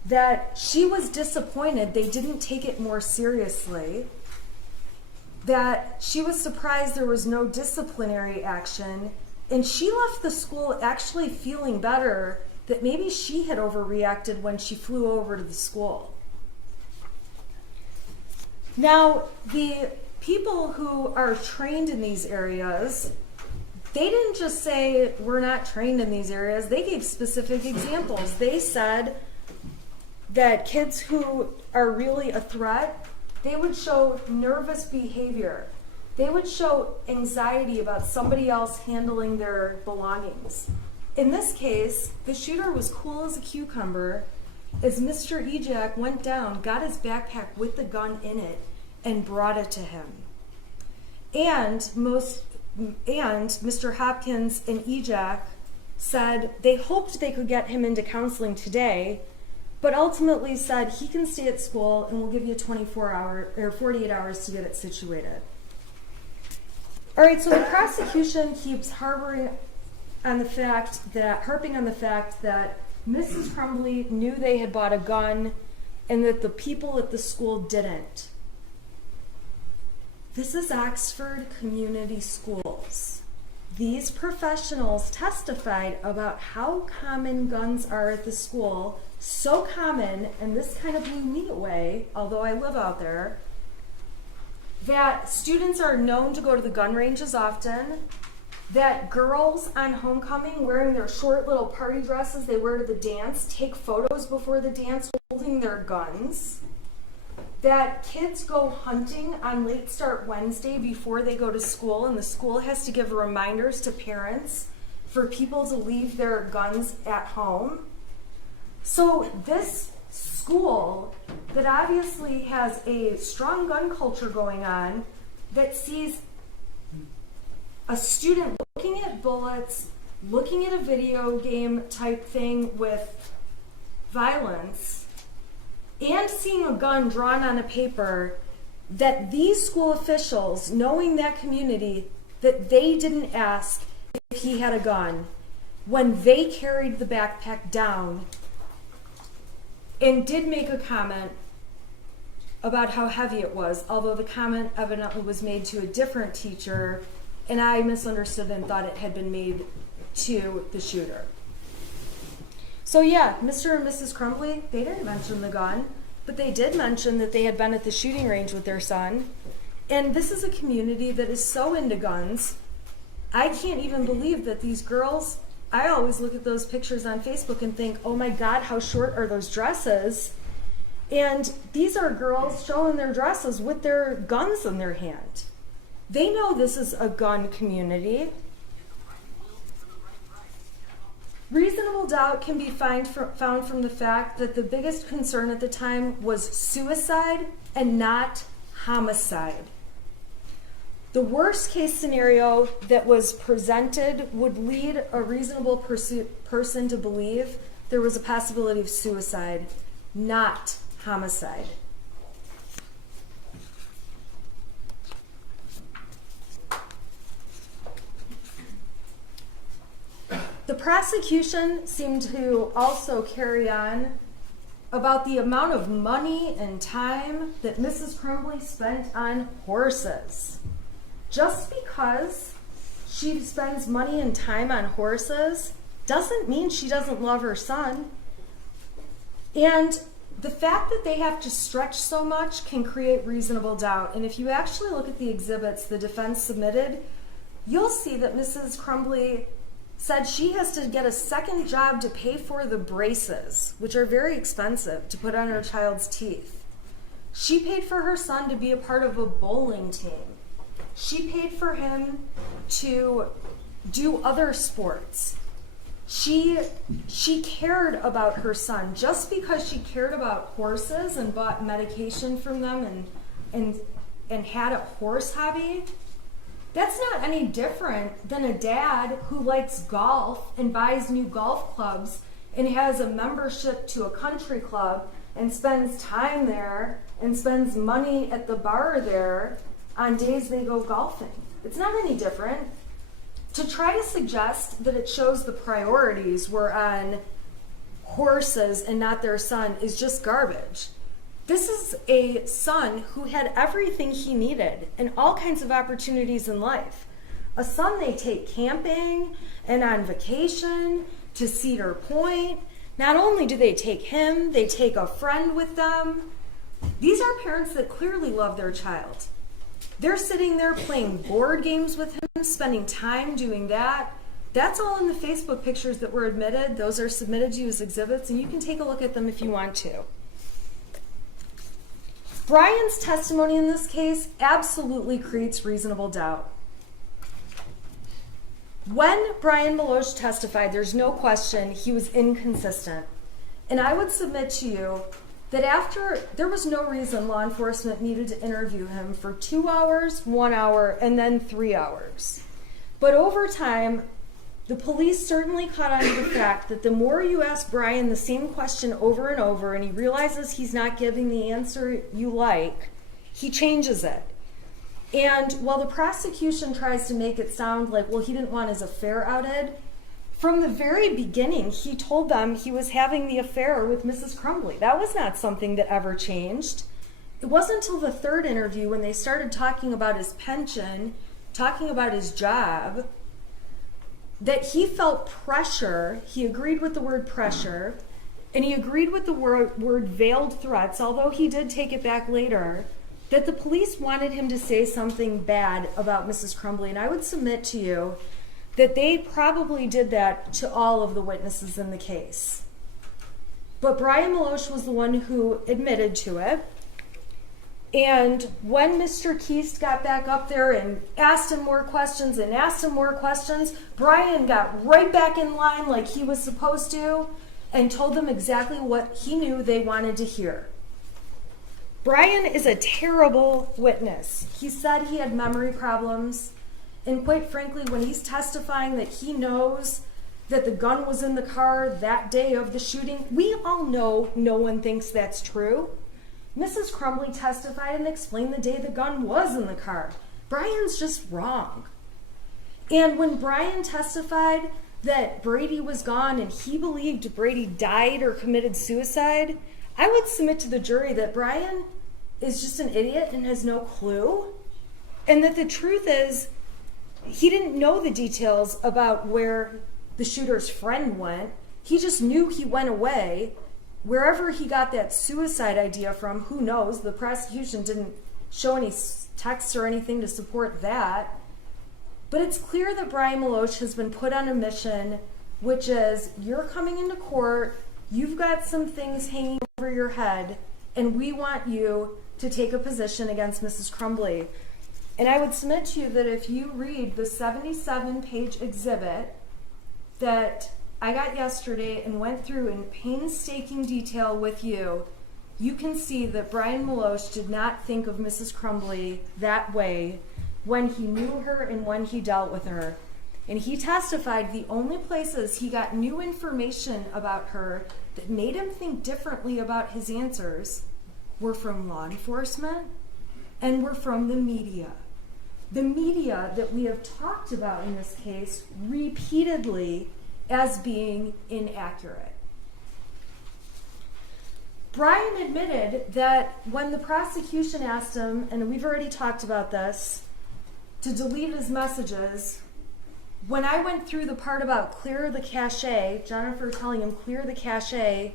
that she was disappointed they didn't take it more seriously, that she was surprised there was no disciplinary action, and she left the school actually feeling better that maybe she had overreacted when she flew over to the school. Now, the people who are trained in these areas, they didn't just say, we're not trained in these areas. They gave specific examples. They said that kids who are really a threat, they would show nervous behavior. They would show anxiety about somebody else handling their belongings. In this case, the shooter was cool as a cucumber as Mr. Ejak went down, got his backpack with the gun in it, and brought it to him. And Mr. Hopkins and Ejak said they hoped they could get him into counseling today, but ultimately said he can stay at school and we'll give you 48 hours to get it situated. All right, so the prosecution keeps harping on the fact that Mrs. Crumbley knew they had bought a gun and that the people at the school didn't. This is Oxford Community Schools. These professionals testified about how common guns are at the school, so common, and this kind of blew me away, although I live out there, that students are known to go to the gun ranges often, that girls on homecoming wearing their short little party dresses they wear to the dance take photos before the dance holding their guns, that kids go hunting on Late Start Wednesday before they go to school, and the school has to give reminders to parents for people to leave their guns at home. So this school that obviously has a strong gun culture going on, that sees a student looking at bullets, looking at a video game type thing with violence, and seeing a gun drawn on a paper, that these school officials, knowing that community, that they didn't ask if he had a gun when they carried the backpack down, and did make a comment about how heavy it was, although the comment evidently was made to a different teacher and I misunderstood and thought it had been made to the shooter. So yeah, Mr. and Mrs. Crumbley, they didn't mention the gun, but they did mention that they had been at the shooting range with their son. And this is a community that is so into guns. I can't even believe that these girls, I always look at those pictures on Facebook and think, oh my God, how short are those dresses? And these are girls showing their dresses with their guns in their hand. They know this is a gun community. Reasonable doubt can be found from the fact that the biggest concern at the time was suicide and not homicide. The worst case scenario that was presented would lead a reasonable person to believe there was a possibility of suicide, not homicide. The prosecution seemed to also carry on about the amount of money and time that Mrs. Crumbley spent on horses. Just because she spends money and time on horses doesn't mean she doesn't love her son. And the fact that they have to stretch so much can create reasonable doubt. And if you actually look at the exhibits the defense submitted, you'll see that Mrs. Crumbley said she has to get a second job to pay for the braces, which are very expensive to put on her child's teeth. She paid for her son to be a part of a bowling team. She paid for him to do other sports. She cared about her son. Just because she cared about horses and bought medication from them and had a horse hobby, that's not any different than a dad who likes golf and buys new golf clubs and has a membership to a country club and spends time there and spends money at the bar there on days they go golfing. It's not any different. To try to suggest that it shows the priorities were on horses and not their son is just garbage. This is a son who had everything he needed and all kinds of opportunities in life. A son they take camping and on vacation to Cedar Point. Not only do they take him, they take a friend with them. These are parents that clearly love their child. They're sitting there playing board games with him, spending time doing that. That's all in the Facebook pictures that were admitted. Those are submitted to you as exhibits, and you can take a look at them if you want to. Brian's testimony in this case absolutely creates reasonable doubt. When Brian Meloche testified, there's no question he was inconsistent. And I would submit to you that there was no reason law enforcement needed to interview him for 2 hours, 1 hour, and then 3 hours. But over time, the police certainly caught on to the fact that the more you ask Brian the same question over and over and he realizes he's not giving the answer you like, he changes it. And while the prosecution tries to make it sound like, well, he didn't want his affair outed, from the very beginning, he told them he was having the affair with Mrs. Crumbley. That was not something that ever changed. It wasn't until the third interview when they started talking about his pension, talking about his job, that he felt pressure. He agreed with the word pressure, and he agreed with the word veiled threats, although he did take it back later, that the police wanted him to say something bad about Mrs. Crumbley. And I would submit to you that they probably did that to all of the witnesses in the case. But Brian Meloche was the one who admitted to it. And when Mr. Keast got back up there and asked him more questions and asked him more questions, Brian got right back in line like he was supposed to and told them exactly what he knew they wanted to hear. Brian is a terrible witness. He said he had memory problems. And quite frankly, when he's testifying that he knows that the gun was in the car that day of the shooting, we all know no one thinks that's true. Mrs. Crumbley testified and explained the day the gun was in the car. Brian's just wrong. And when Brian testified that Brady was gone and he believed Brady died or committed suicide, I would submit to the jury that Brian is just an idiot and has no clue. And that the truth is, he didn't know the details about where the shooter's friend went. He just knew he went away. Wherever he got that suicide idea from, who knows? The prosecution didn't show any texts or anything to support that. But it's clear that Brian Maloche has been put on a mission, which is, you're coming into court, you've got some things hanging over your head, and we want you to take a position against Mrs. Crumbley. And I would submit to you that if you read the 77-page exhibit that I got yesterday and went through in painstaking detail with you, you can see that Brian Maloche did not think of Mrs. Crumbley that way when he knew her and when he dealt with her. And he testified the only places he got new information about her that made him think differently about his answers were from law enforcement and were from the media. The media that we have talked about in this case repeatedly as being inaccurate. Brian admitted that when the prosecution asked him, and we've already talked about this, to delete his messages, when I went through the part about clear the cache, Jennifer telling him clear the cache,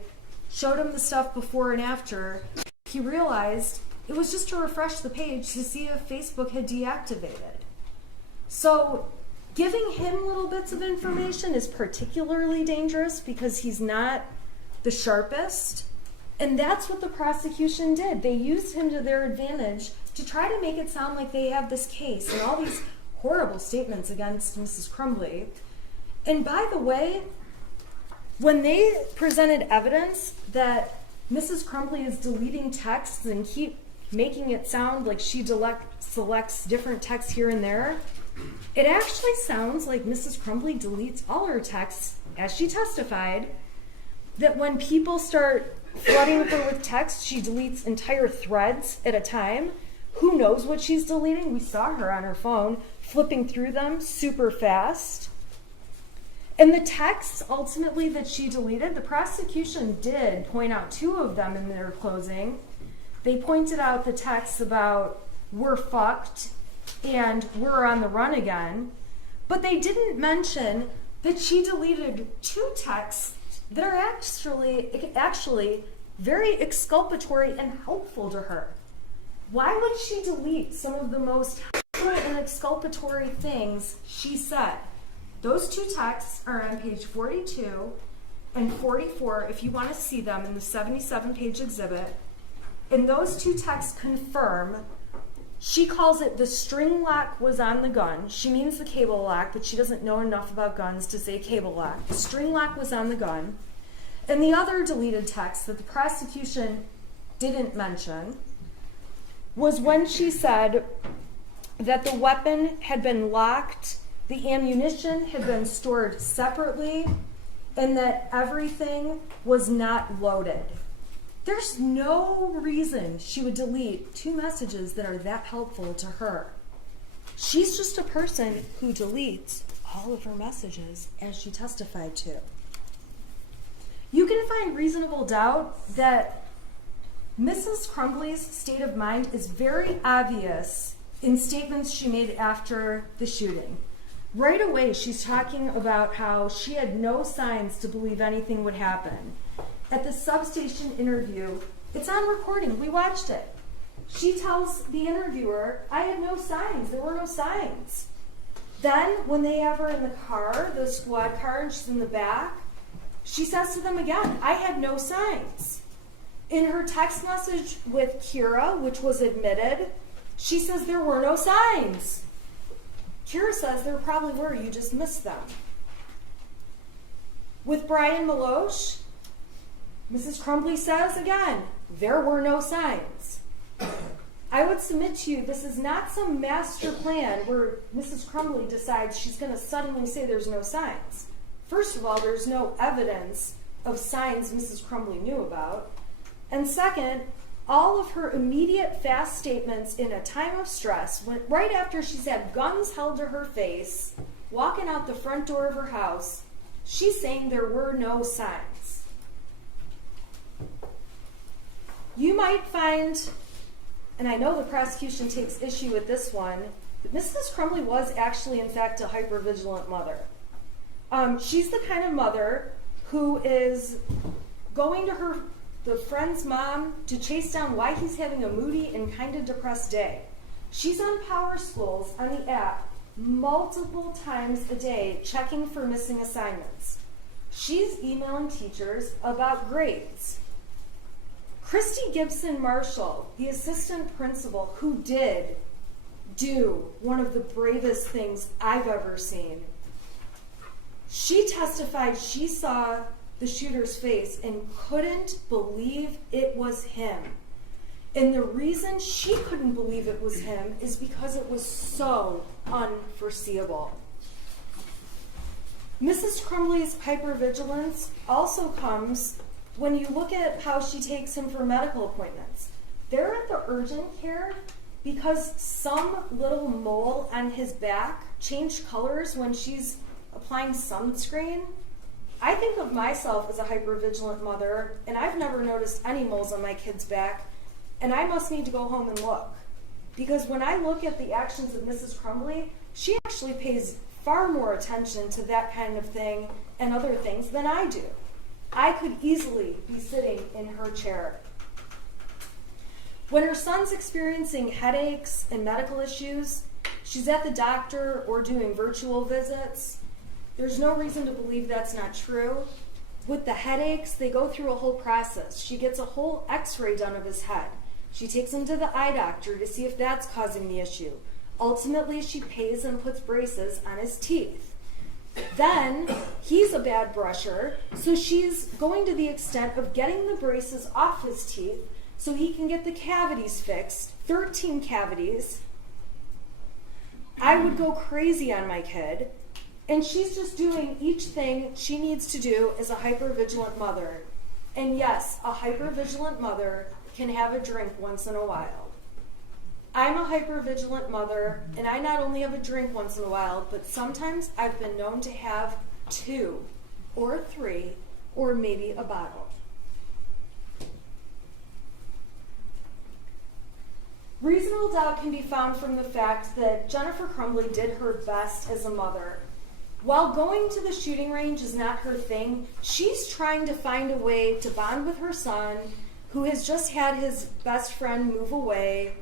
showed him the stuff before and after, he realized it was just to refresh the page to see if Facebook had deactivated. So giving him little bits of information is particularly dangerous because he's not the sharpest. And that's what the prosecution did. They used him to their advantage to try to make it sound like they have this case and all these horrible statements against Mrs. Crumbley. And by the way, when they presented evidence that Mrs. Crumbley is deleting texts and keep making it sound like she selects different texts here and there, it actually sounds like Mrs. Crumbley deletes all her texts, as she testified, that when people start flooding her with text, she deletes entire threads at a time. Who knows what she's deleting? We saw her on her phone flipping through them super fast. And the texts ultimately that she deleted, the prosecution did point out two of them in their closing. They pointed out the texts about "we're fucked" and "we're on the run again," but they didn't mention that she deleted two texts that are actually very exculpatory and helpful to her. Why would she delete some of the most helpful and exculpatory things she said? Those two texts are on page 42 and 44 if you want to see them in the 77-page exhibit. And those two texts confirm, she calls it the string lock was on the gun. She means the cable lock, but she doesn't know enough about guns to say cable lock. The string lock was on the gun. And the other deleted text that the prosecution didn't mention was when she said that the weapon had been locked, the ammunition had been stored separately, and that everything was not loaded. There's no reason she would delete two messages that are that helpful to her. She's just a person who deletes all of her messages, as she testified to. You can find reasonable doubt that Mrs. Crumbley's state of mind is very obvious in statements she made after the shooting. Right away, she's talking about how she had no signs to believe anything would happen. At the substation interview, it's on recording, we watched it. She tells the interviewer, "I had no signs, there were no signs." Then, when they have her in the car, the squad car, and she's in the back, she says to them again, "I had no signs." In her text message with Kira, which was admitted, she says there were no signs. Kira says there probably were, you just missed them. With Brian Maloche, Mrs. Crumbley says again, there were no signs. I would submit to you, this is not some master plan where Mrs. Crumbley decides she's going to suddenly say there's no signs. First of all, there's no evidence of signs Mrs. Crumbley knew about. And second, all of her immediate fast statements in a time of stress, right after she's had guns held to her face, walking out the front door of her house, she's saying there were no signs. You might find, and I know the prosecution takes issue with this one, But Mrs. Crumbley was actually, in fact, a hypervigilant mother. She's the kind of mother who is going to the friend's mom to chase down why he's having a moody and kind of depressed day. She's on Power Schools on the app multiple times a day checking for missing assignments. She's emailing teachers about grades. Christy Gibson Marshall, the assistant principal, who did do one of the bravest things I've ever seen, she testified she saw the shooter's face and couldn't believe it was him. And the reason she couldn't believe it was him is because it was so unforeseeable. Mrs. Crumbley's hypervigilance also comes when you look at how she takes him for medical appointments. They're at the urgent care because some little mole on his back changed colors when she's applying sunscreen. I think of myself as a hypervigilant mother, and I've never noticed any moles on my kid's back, and I must need to go home and look. Because when I look at the actions of Mrs. Crumbley, she actually pays far more attention to that kind of thing and other things than I do. I could easily be sitting in her chair. When her son's experiencing headaches and medical issues, she's at the doctor or doing virtual visits. There's no reason to believe that's not true. With the headaches, they go through a whole process. She gets a whole x-ray done of his head. She takes him to the eye doctor to see if that's causing the issue. Ultimately, she pays and puts braces on his teeth. Then, he's a bad brusher, so she's going to the extent of getting the braces off his teeth so he can get the cavities fixed, 13 cavities. I would go crazy on my kid, and she's just doing each thing she needs to do as a hypervigilant mother. And yes, a hypervigilant mother can have a drink once in a while. I'm a hypervigilant mother, and I not only have a drink once in a while, but sometimes I've been known to have 2 or 3 or maybe a bottle. Reasonable doubt can be found from the fact that Jennifer Crumbley did her best as a mother. While going to the shooting range is not her thing, she's trying to find a way to bond with her son, who has just had his best friend move away.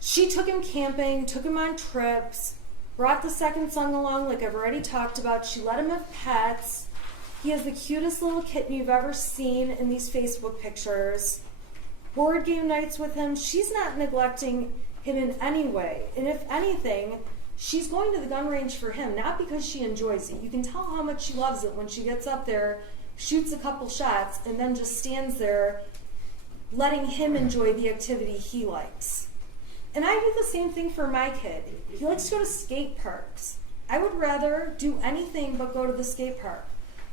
She took him camping, took him on trips, brought the second son along like I've already talked about. She let him have pets. He has the cutest little kitten you've ever seen in these Facebook pictures. Board game nights with him. She's not neglecting him in any way. And if anything, she's going to the gun range for him, not because she enjoys it. You can tell how much she loves it when she gets up there, shoots a couple shots, and then just stands there letting him enjoy the activity he likes. And I do the same thing for my kid. He likes to go to skate parks. I would rather do anything but go to the skate park.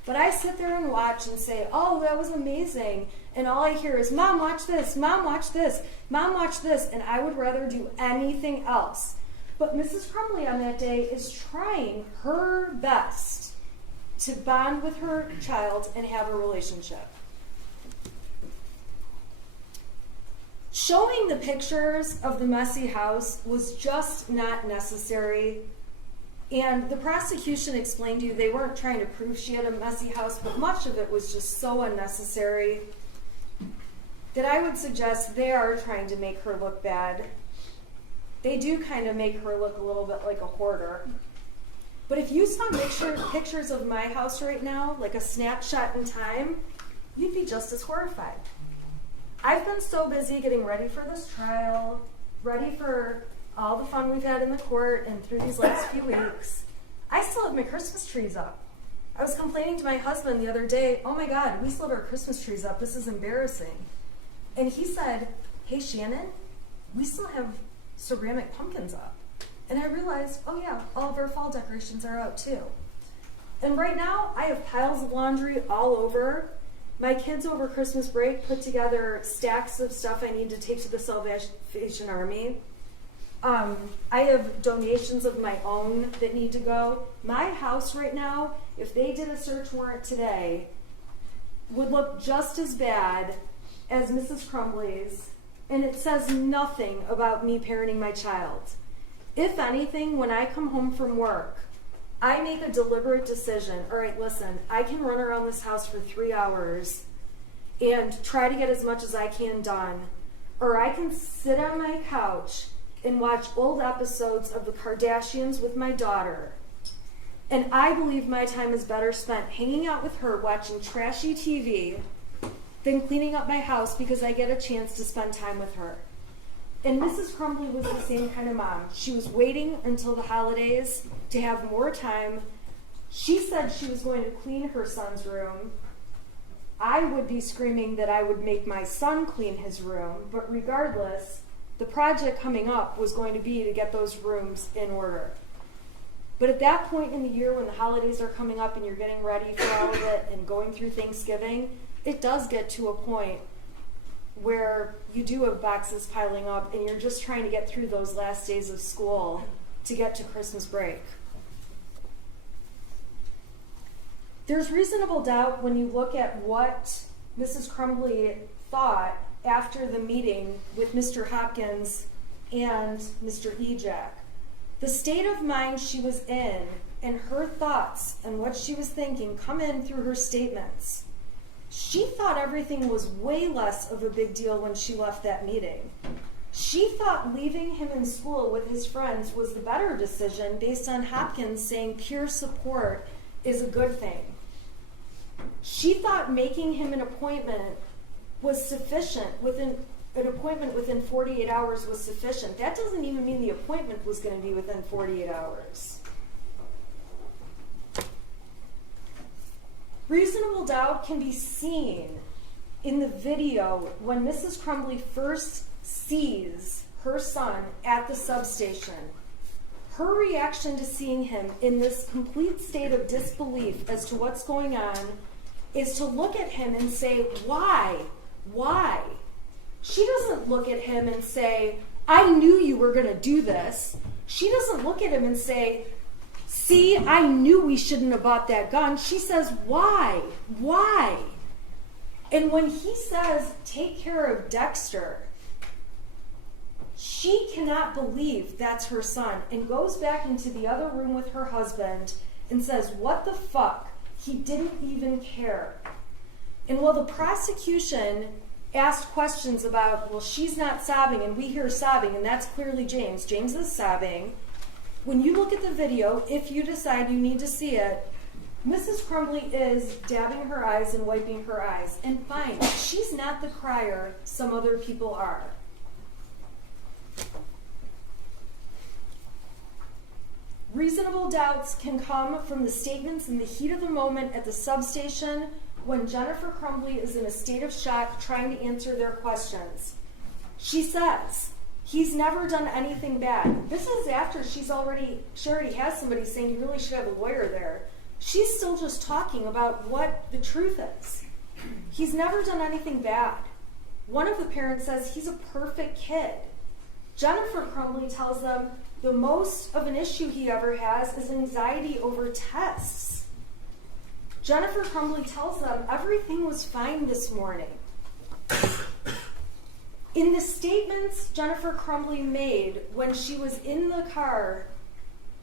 But I sit there and watch and say, oh, that was amazing. And all I hear is, Mom, watch this. Mom, watch this. Mom, watch this. And I would rather do anything else. But Mrs. Crumbley on that day is trying her best to bond with her child and have a relationship. Showing the pictures of the messy house was just not necessary. And the prosecution explained to you they weren't trying to prove she had a messy house, but much of it was just so unnecessary that I would suggest they are trying to make her look bad. They do kind of make her look a little bit like a hoarder. But if you saw pictures of my house right now, like a snapshot in time, you'd be just as horrified. I've been so busy getting ready for this trial, ready for all the fun we've had in the court and through these last few weeks. I still have my Christmas trees up. I was complaining to my husband the other day, oh my God, we still have our Christmas trees up. This is embarrassing. And he said, hey Shannon, we still have ceramic pumpkins up. And I realized, oh yeah, all of our fall decorations are out too. And right now, I have piles of laundry all over. My kids over Christmas break put together stacks of stuff I need to take to the Salvation Army. I have donations of my own that need to go. My house right now, if they did a search warrant today, would look just as bad as Mrs. Crumbley's, and it says nothing about me parenting my child. If anything, when I come home from work, I make a deliberate decision. All right, listen, I can run around this house for 3 hours and try to get as much as I can done. Or I can sit on my couch and watch old episodes of the Kardashians with my daughter. And I believe my time is better spent hanging out with her watching trashy TV than cleaning up my house because I get a chance to spend time with her. And Mrs. Crumbley was the same kind of mom. She was waiting until the holidays to have more time. She said she was going to clean her son's room. I would be screaming that I would make my son clean his room, but regardless, the project coming up was going to be to get those rooms in order. But at that point in the year when the holidays are coming up and you're getting ready for all of it and going through Thanksgiving, it does get to a point where you do have boxes piling up and you're just trying to get through those last days of school to get to Christmas break. There's reasonable doubt when you look at what Mrs. Crumbley thought after the meeting with Mr. Hopkins and Mr. Ejak. The state of mind she was in and her thoughts and what she was thinking come in through her statements. She thought everything was way less of a big deal when she left that meeting. She thought leaving him in school with his friends was the better decision based on Hopkins saying peer support is a good thing. She thought making him an appointment was sufficient. An appointment within 48 hours was sufficient. That doesn't even mean the appointment was going to be within 48 hours. Reasonable doubt can be seen in the video when Mrs. Crumbley first sees her son at the substation. Her reaction to seeing him in this complete state of disbelief as to what's going on is to look at him and say, why? Why? She doesn't look at him and say, I knew you were going to do this. She doesn't look at him and say, see, I knew we shouldn't have bought that gun. She says, why? Why? And when he says, take care of Dexter, she cannot believe that's her son and goes back into the other room with her husband and says, what the fuck? He didn't even care. And while the prosecution asked questions about, well, she's not sobbing, and we hear sobbing, and that's clearly James. James is sobbing. When you look at the video, if you decide you need to see it, Mrs. Crumbley is dabbing her eyes and wiping her eyes. And fine, she's not the crier some other people are. Reasonable doubts can come from the statements in the heat of the moment at the substation when Jennifer Crumbley is in a state of shock trying to answer their questions. She says, he's never done anything bad. This is after she already has somebody saying you really should have a lawyer there. She's still just talking about what the truth is. He's never done anything bad. One of the parents says he's a perfect kid. Jennifer Crumbley tells them the most of an issue he ever has is anxiety over tests. Jennifer Crumbley tells them everything was fine this morning. In the statements Jennifer Crumbley made when she was in the car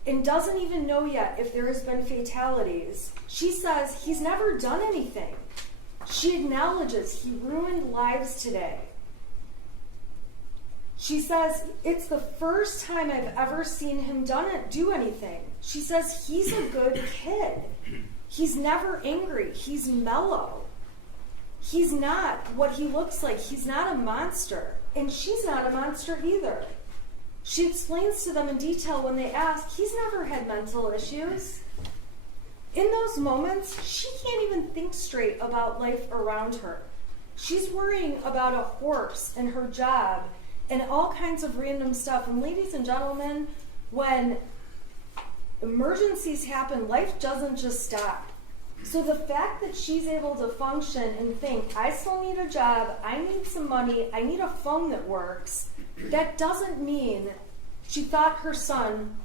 and doesn't even know yet if there has been fatalities, she says he's never done anything. She acknowledges he ruined lives today. She says, it's the first time I've ever seen him do anything. She says, he's a good kid. He's never angry. He's mellow. He's not what he looks like. He's not a monster. And she's not a monster either. She explains to them in detail when they ask, he's never had mental issues. In those moments, she can't even think straight about life around her. She's worrying about a horse and her job and all kinds of random stuff. And ladies and gentlemen, when emergencies happen, life doesn't just stop. So the fact that she's able to function and think, I still need a job, I need some money, I need a phone that works, that doesn't mean she thought her son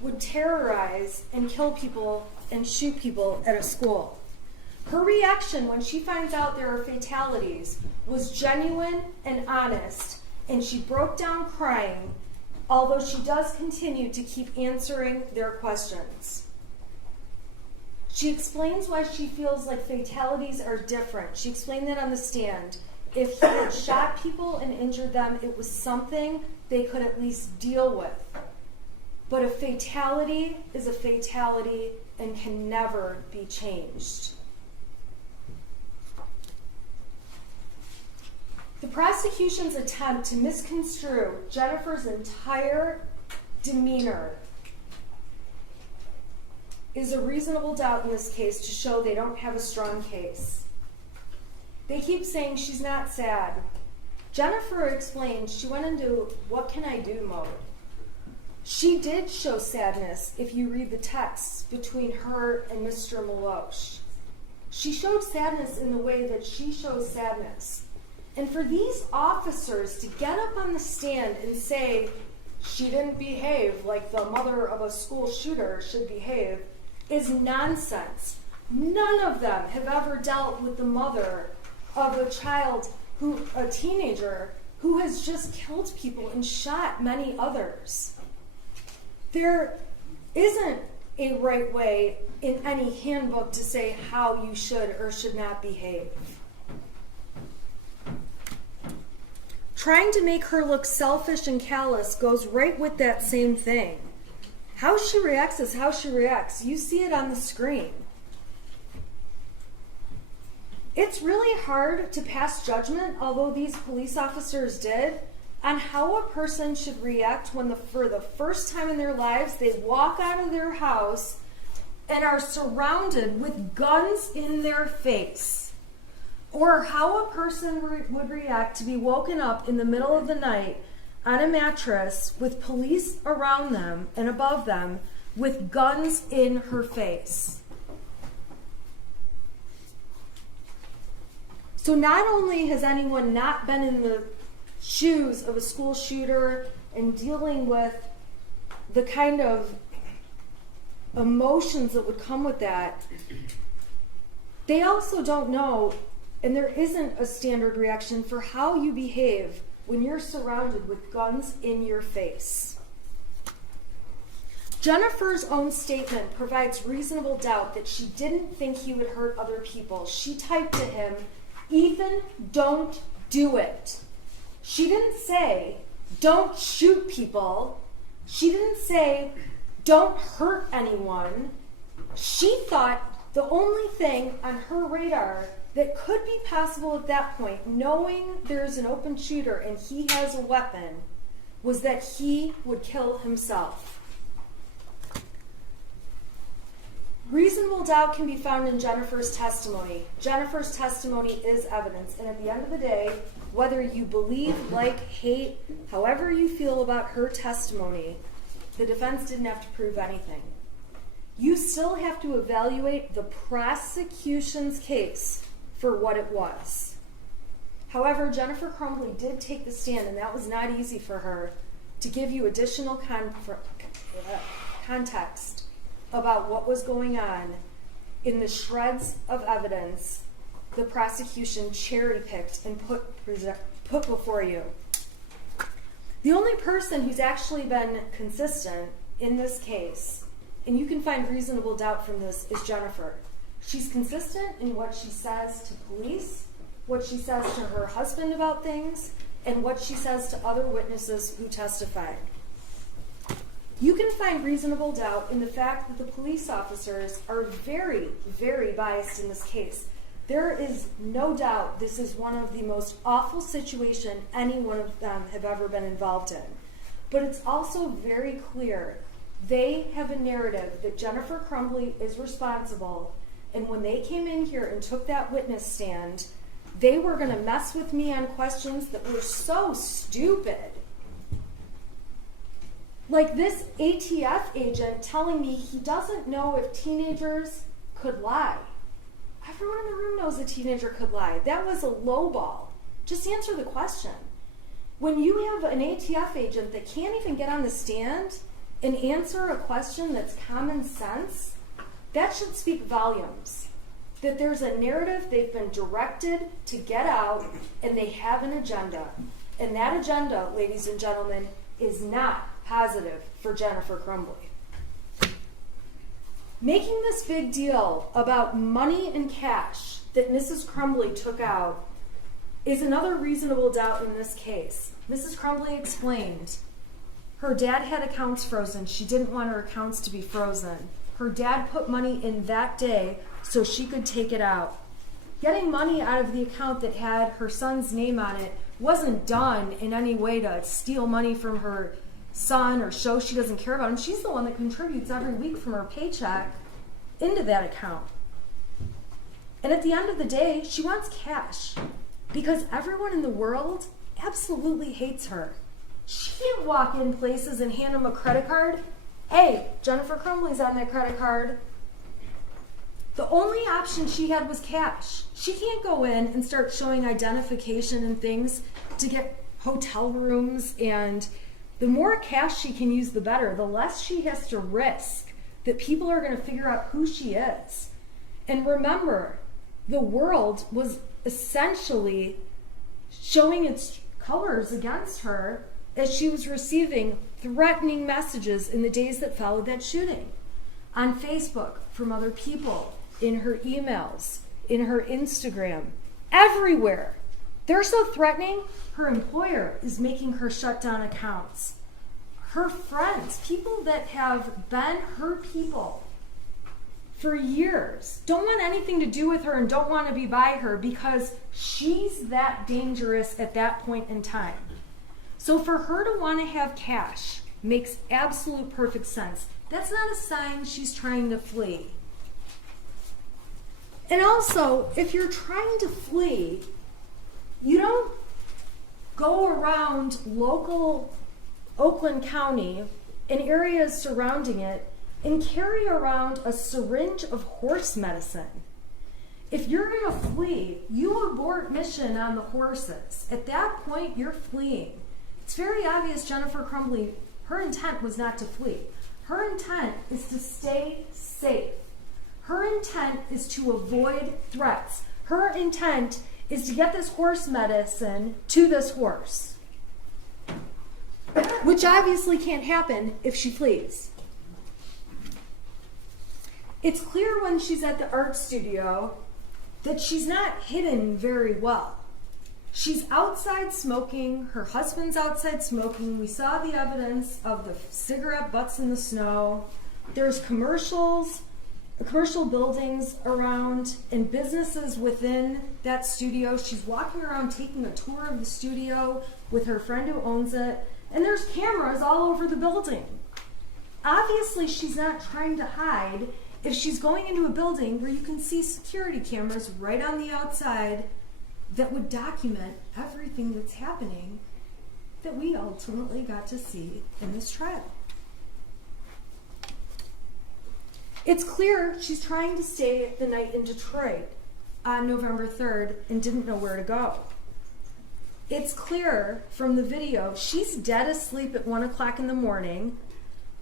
would terrorize and kill people and shoot people at a school. Her reaction when she finds out there are fatalities was genuine and honest, and she broke down crying although she does continue to keep answering their questions. She explains why she feels like fatalities are different. She explained that on the stand. If he had shot people and injured them, it was something they could at least deal with. But a fatality is a fatality and can never be changed. The prosecution's attempt to misconstrue Jennifer's entire demeanor is a reasonable doubt in this case to show they don't have a strong case. They keep saying she's not sad. Jennifer explained she went into what can I do mode. She did show sadness if you read the texts between her and Mr. Maloche. She showed sadness in the way that she shows sadness. And for these officers to get up on the stand and say she didn't behave like the mother of a school shooter should behave is nonsense. None of them have ever dealt with the mother of a teenager who has just killed people and shot many others. There isn't a right way in any handbook to say how you should or should not behave. Trying to make her look selfish and callous goes right with that same thing. How she reacts is how she reacts. You see it on the screen. It's really hard to pass judgment, although these police officers did, on how a person should react when for the first time in their lives they walk out of their house and are surrounded with guns in their face. Or how a person would react to be woken up in the middle of the night on a mattress with police around them and above them with guns in her face. So not only has anyone not been in the shoes of a school shooter and dealing with the kind of emotions that would come with that, they also don't know, and there isn't a standard reaction for how you behave when you're surrounded with guns in your face. Jennifer's own statement provides reasonable doubt that she didn't think he would hurt other people. She typed to him, "Ethan, don't do it." She didn't say, "Don't shoot people." She didn't say, "Don't hurt anyone." She thought the only thing on her radar that could be possible at that point, knowing there's an open shooter and he has a weapon, was that he would kill himself. Reasonable doubt can be found in Jennifer's testimony. Jennifer's testimony is evidence, and at the end of the day, whether you believe, like, hate, however you feel about her testimony, the defense didn't have to prove anything. You still have to evaluate the prosecution's case for what it was. However, Jennifer Crumbley did take the stand, and that was not easy for her, to give you additional context about what was going on in the shreds of evidence the prosecution cherry-picked and put before you. The only person who's actually been consistent in this case, and you can find reasonable doubt from this, is Jennifer. She's consistent in what she says to police, what she says to her husband about things, and what she says to other witnesses who testified. You can find reasonable doubt in the fact that the police officers are very, very biased in this case. There is no doubt this is one of the most awful situations any one of them have ever been involved in. But it's also very clear they have a narrative that Jennifer Crumbley is responsible, and when they came in here and took that witness stand, they were going to mess with me on questions that were so stupid. Like this ATF agent telling me he doesn't know if teenagers could lie. Everyone in the room knows a teenager could lie. That was a lowball. Just answer the question. When you have an ATF agent that can't even get on the stand and answer a question that's common sense, that should speak volumes. That there's a narrative they've been directed to get out, and they have an agenda. And that agenda, ladies and gentlemen, is not positive for Jennifer Crumbley. Making this big deal about money and cash that Mrs. Crumbley took out is another reasonable doubt in this case. Mrs. Crumbley explained her dad had accounts frozen. She didn't want her accounts to be frozen. Her dad put money in that day so she could take it out. Getting money out of the account that had her son's name on it wasn't done in any way to steal money from her son or show she doesn't care about him. She's the one that contributes every week from her paycheck into that account. And at the end of the day, she wants cash because everyone in the world absolutely hates her. She can't walk in places and hand them a credit card. Hey, Jennifer Crumbley's on that credit card. The only option she had was cash. She can't go in and start showing identification and things to get hotel rooms, and the more cash she can use, the better. The less she has to risk that people are going to figure out who she is. And remember, the world was essentially showing its colors against her as she was receiving threatening messages in the days that followed that shooting. On Facebook, from other people, in her emails, in her Instagram, everywhere. They're so threatening, her employer is making her shut down accounts. Her friends, people that have been her people for years, don't want anything to do with her and don't want to be by her because she's that dangerous at that point in time. So for her to want to have cash makes absolute perfect sense. That's not a sign she's trying to flee. And also, if you're trying to flee, you don't go around local Oakland County and areas surrounding it and carry around a syringe of horse medicine. If you're going to flee, you abort mission on the horses. At that point, you're fleeing. It's very obvious Jennifer Crumbley, her intent was not to flee. Her intent is to stay safe. Her intent is to avoid threats. Her intent is to get this horse medicine to this horse, which obviously can't happen if she flees. It's clear when she's at the art studio that she's not hidden very well. She's outside smoking. Her husband's outside smoking. We saw the evidence of the cigarette butts in the snow. There's commercial buildings around and businesses within that studio. She's walking around taking a tour of the studio with her friend who owns it, and there's cameras all over the building. Obviously, she's not trying to hide if she's going into a building where you can see security cameras right on the outside that would document everything that's happening that we ultimately got to see in this trial. It's clear she's trying to stay the night in Detroit on November 3rd and didn't know where to go. It's clear from the video she's dead asleep at 1 o'clock in the morning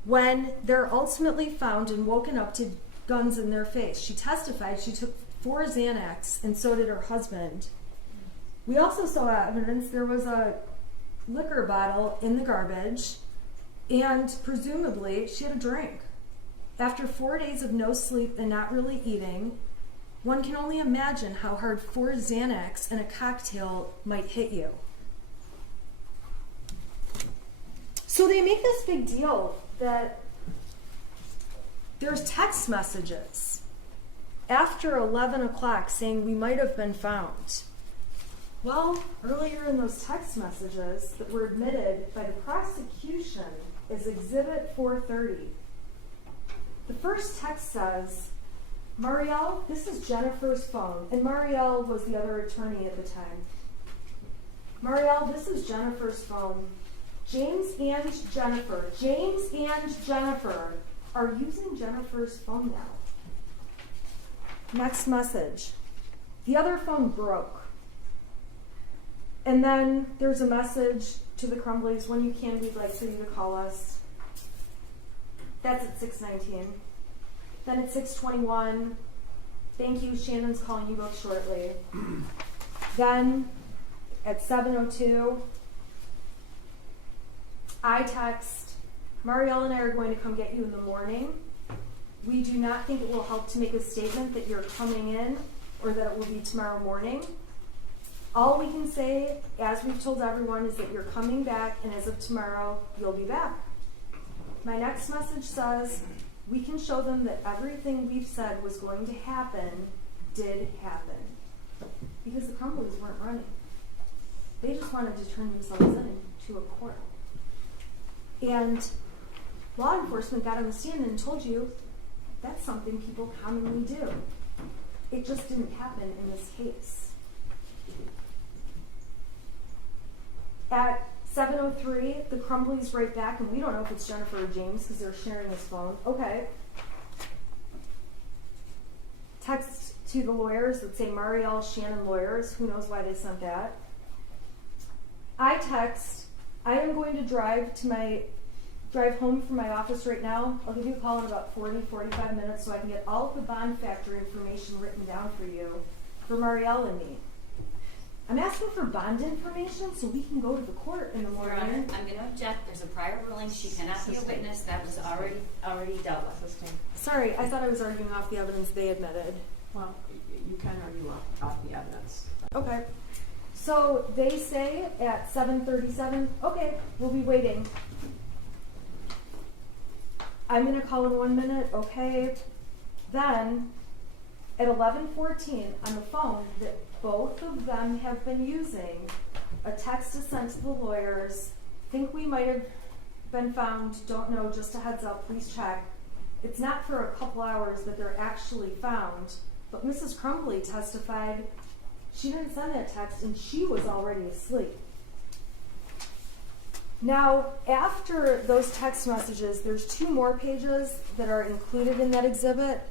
when they're ultimately found and woken up to guns in their face. She testified she took 4 Xanax, and so did her husband. We also saw evidence there was a liquor bottle in the garbage, and presumably she had a drink. After 4 days of no sleep and not really eating, one can only imagine how hard 4 Xanax and a cocktail might hit you. So they make this big deal that there's text messages after 11 o'clock saying we might have been found. Well, earlier in those text messages that were admitted by the prosecution as Exhibit 430, the first text says, Marielle, this is Jennifer's phone. And Marielle was the other attorney at the time. Marielle, this is Jennifer's phone. James and Jennifer are using Jennifer's phone now. Next message. The other phone broke. And then there's a message to the Crumbleys, when you can, we'd like for you to call us. That's at 6:19. Then at 6:21, thank you, Shannon's calling you both shortly. Then at 7:02, I text Marielle and I are going to come get you in the morning. We do not think it will help to make a statement that you're coming in or that it will be tomorrow morning. All we can say, as we've told everyone, is that you're coming back, and as of tomorrow, you'll be back. My next message says, we can show them that everything we've said was going to happen did happen. Because the Crumbleys weren't running. They just wanted to turn themselves in to a court. And law enforcement got on the stand and told you that's something people commonly do. It just didn't happen in this case. At 7:03, the Crumbleys write back, and we don't know if it's Jennifer or James because they're sharing his phone. Okay. Text to the lawyers that say Marielle, Shannon lawyers. Who knows why they sent that? I text, I am going to drive home from my office right now. I'll give you a call in about 45 minutes so I can get all of the bond factor information written down for you, for Marielle and me. I'm asking for bond information so we can go to the court in the morning. Your Honor, I'm going to object. There's a prior ruling. She cannot be a witness. That was already dealt with. Sorry, I thought I was arguing off the evidence they admitted. Well, you can argue off the evidence. Okay. So they say at 7:37, okay, we'll be waiting. I'm going to call in 1 minute, okay. Then at 11:14 on the phone that both of them have been using, a text is sent to the lawyers. Think we might have been found, don't know, just a heads up, please check. It's not for a couple hours that they're actually found, but Mrs. Crumbley testified she didn't send that text and she was already asleep. Now, after those text messages, there's 2 more pages that are included in that exhibit.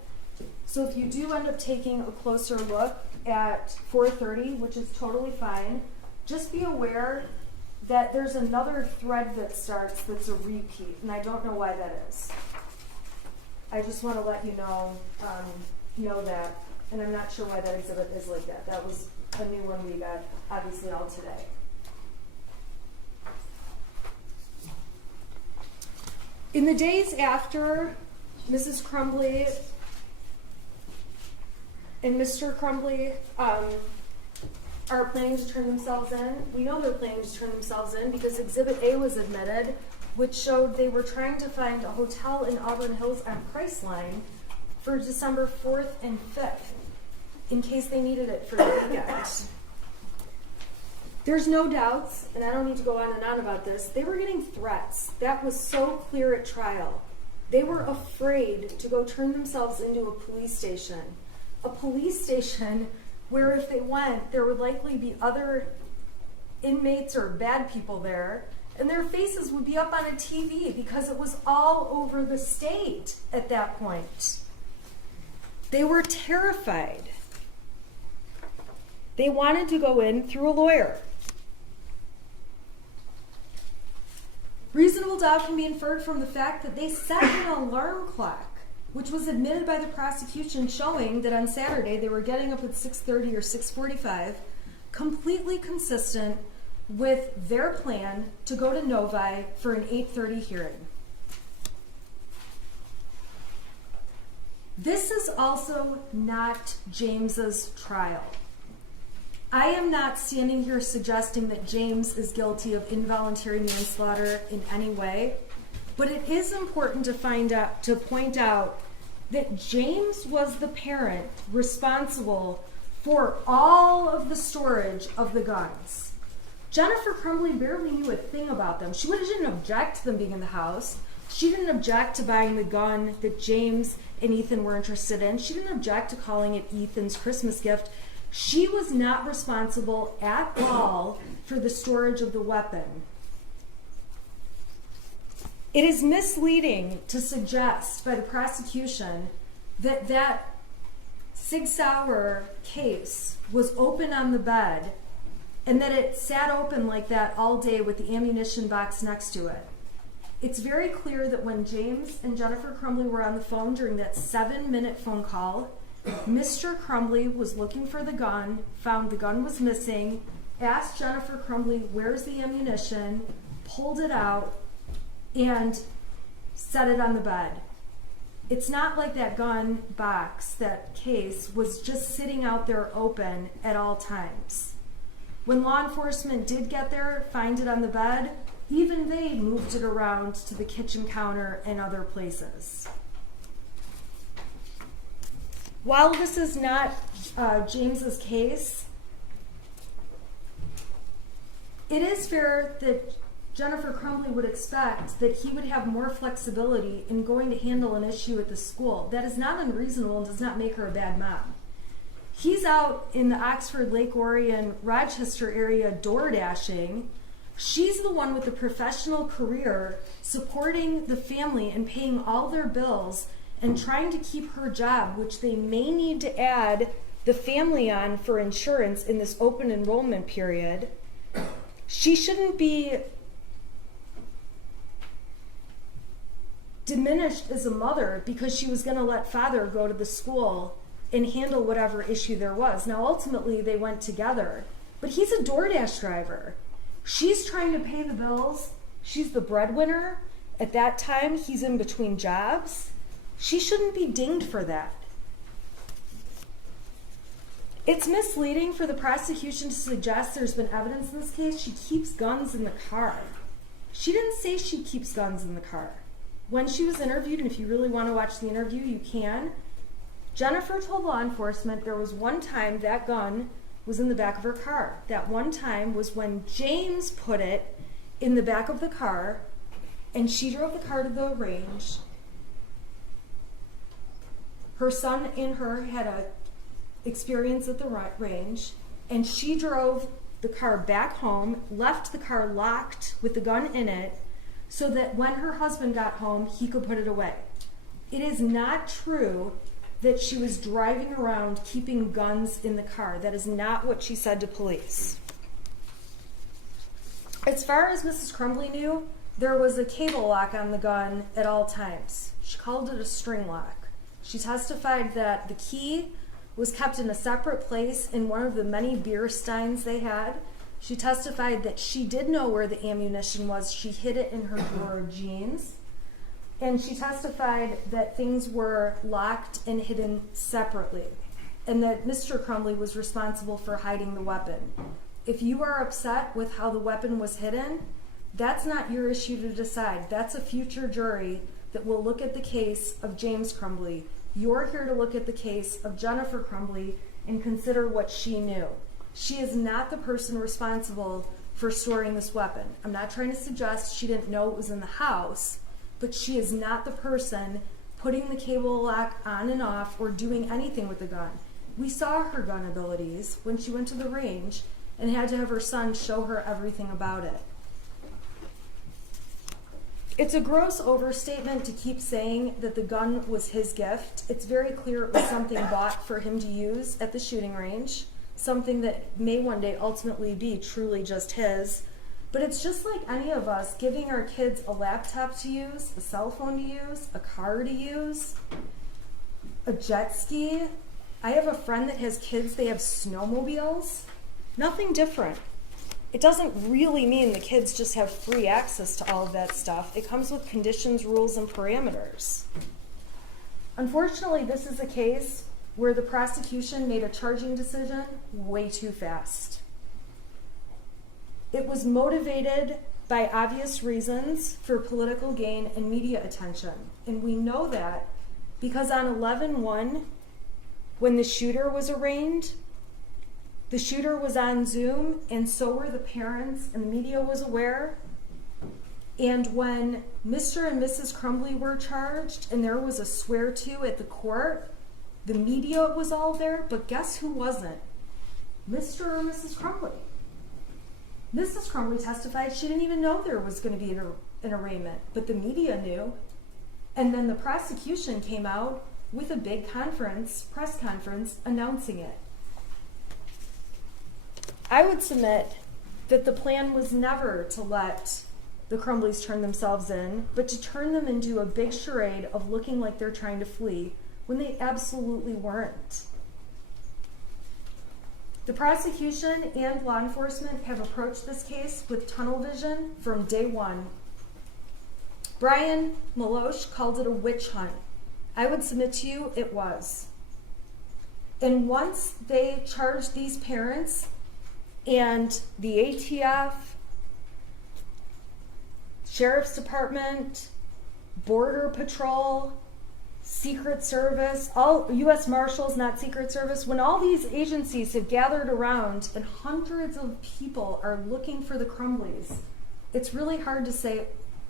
So if you do end up taking a closer look at 4:30, which is totally fine, just be aware that there's another thread that starts that's a repeat, and I don't know why that is. I just want to let you know that, and I'm not sure why that exhibit is like that. That was a new one we got, obviously, all today. In the days after Mrs. Crumbley and Mr. Crumbley are planning to turn themselves in, we know they're planning to turn themselves in because Exhibit A was admitted, which showed they were trying to find a hotel in Auburn Hills on Priceline for December 4th and 5th, in case they needed it for the weekend. There's no doubts, and I don't need to go on and on about this, they were getting threats. That was so clear at trial. They were afraid to go turn themselves into a police station. A police station where if they went, there would likely be other inmates or bad people there, and their faces would be up on a TV because it was all over the state at that point. They were terrified. They wanted to go in through a lawyer. Reasonable doubt can be inferred from the fact that they set an alarm clock, which was admitted by the prosecution, showing that on Saturday they were getting up at 6:30 or 6:45, completely consistent with their plan to go to Novi for an 8:30 hearing. This is also not James's trial. I am not standing here suggesting that James is guilty of involuntary manslaughter in any way, but it is important to point out that James was the parent responsible for all of the storage of the guns. Jennifer Crumbley barely knew a thing about them. She didn't object to them being in the house. She didn't object to buying the gun that James and Ethan were interested in. She didn't object to calling it Ethan's Christmas gift. She was not responsible at all for the storage of the weapon. It is misleading to suggest by the prosecution that that Sig Sauer case was open on the bed and that it sat open like that all day with the ammunition box next to it. It's very clear that when James and Jennifer Crumbley were on the phone during that 7-minute phone call, Mr. Crumbley was looking for the gun, found the gun was missing, asked Jennifer Crumbley, where's the ammunition, pulled it out, and set it on the bed. It's not like that gun box, that case, was just sitting out there open at all times. When law enforcement did get there, find it on the bed, even they moved it around to the kitchen counter and other places. While this is not James's case, it is fair that Jennifer Crumbley would expect that he would have more flexibility in going to handle an issue at the school. That is not unreasonable and does not make her a bad mom. He's out in the Oxford, Lake Orion, Rochester area door dashing. She's the one with the professional career supporting the family and paying all their bills and trying to keep her job, which they may need to add the family on for insurance in this open enrollment period. She shouldn't be diminished as a mother because she was going to let father go to the school and handle whatever issue there was. Now, ultimately, they went together. But he's a DoorDash driver. She's trying to pay the bills. She's the breadwinner. At that time, he's in between jobs. She shouldn't be dinged for that. It's misleading for the prosecution to suggest there's been evidence in this case. She keeps guns in the car. She didn't say she keeps guns in the car. When she was interviewed, and if you really want to watch the interview, you can, Jennifer told law enforcement there was one time that gun was in the back of her car. That one time was when James put it in the back of the car, and she drove the car to the range. Her son and her had a experience at the range, and she drove the car back home, left the car locked with the gun in it, so that when her husband got home, he could put it away. It is not true that she was driving around keeping guns in the car. That is not what she said to police. As far as Mrs. Crumbley knew, there was a cable lock on the gun at all times. She called it a string lock. She testified that the key was kept in a separate place in one of the many beer steins they had. She testified that she did know where the ammunition was. She hid it in her drawer of jeans. And she testified that things were locked and hidden separately, and that Mr. Crumbley was responsible for hiding the weapon. If you are upset with how the weapon was hidden, that's not your issue to decide. That's a future jury that will look at the case of James Crumbley. You're here to look at the case of Jennifer Crumbley and consider what she knew. She is not the person responsible for storing this weapon. I'm not trying to suggest she didn't know it was in the house, but she is not the person putting the cable lock on and off or doing anything with the gun. We saw her gun abilities when she went to the range and had to have her son show her everything about it. It's a gross overstatement to keep saying that the gun was his gift. It's very clear it was something bought for him to use at the shooting range, something that may one day ultimately be truly just his. But it's just like any of us giving our kids a laptop to use, a cell phone to use, a car to use, a jet ski. I have a friend that has kids, they have snowmobiles. Nothing different. It doesn't really mean the kids just have free access to all of that stuff. It comes with conditions, rules, and parameters. Unfortunately, this is a case where the prosecution made a charging decision way too fast. It was motivated by obvious reasons for political gain and media attention. And we know that because on 11/1, when the shooter was arraigned, the shooter was on Zoom, and so were the parents, and the media was aware. And when Mr. and Mrs. Crumbley were charged, and there was a swear-to at the court, the media was all there, but guess who wasn't? Mr. or Mrs. Crumbley. Mrs. Crumbley testified she didn't even know there was going to be an arraignment, but the media knew. And then the prosecution came out with a big press conference, announcing it. I would submit that the plan was never to let the Crumbleys turn themselves in, but to turn them into a big charade of looking like they're trying to flee when they absolutely weren't. The prosecution and law enforcement have approached this case with tunnel vision from day one. Brian Maloche called it a witch hunt. I would submit to you it was. And once they charged these parents and the ATF, Sheriff's Department, Border Patrol, Secret Service, all U.S. Marshals, not Secret Service, when all these agencies have gathered around and hundreds of people are looking for the Crumbleys, it's really hard to say,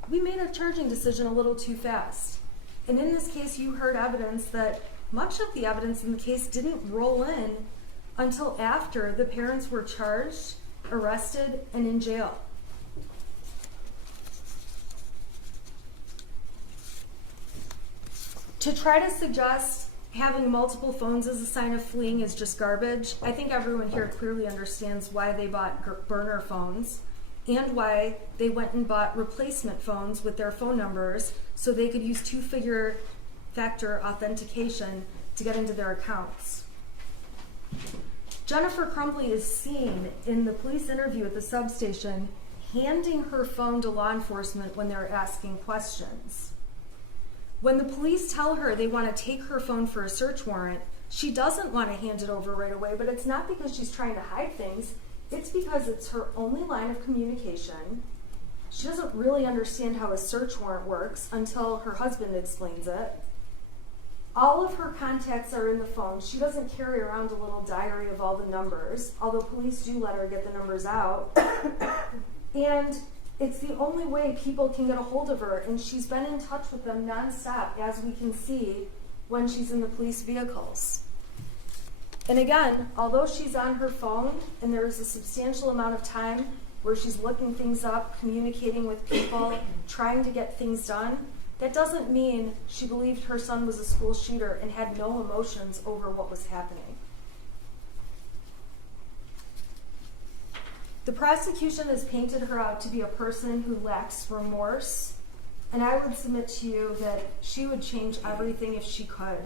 we made a charging decision a little too fast. And in this case, you heard evidence that much of the evidence in the case didn't roll in until after the parents were charged, arrested, and in jail. To try to suggest having multiple phones as a sign of fleeing is just garbage. I think everyone here clearly understands why they bought burner phones and why they went and bought replacement phones with their phone numbers so they could use two-factor authentication to get into their accounts. Jennifer Crumbley is seen in the police interview at the substation handing her phone to law enforcement when they're asking questions. When the police tell her they want to take her phone for a search warrant, she doesn't want to hand it over right away, but it's not because she's trying to hide things. It's because it's her only line of communication. She doesn't really understand how a search warrant works until her husband explains it. All of her contacts are in the phone. She doesn't carry around a little diary of all the numbers, although police do let her get the numbers out. And it's the only way people can get a hold of her, and she's been in touch with them nonstop, as we can see when she's in the police vehicles. And again, although she's on her phone, and there is a substantial amount of time where she's looking things up, communicating with people, trying to get things done, that doesn't mean she believed her son was a school shooter and had no emotions over what was happening. The prosecution has painted her out to be a person who lacks remorse, and I would submit to you that she would change everything if she could.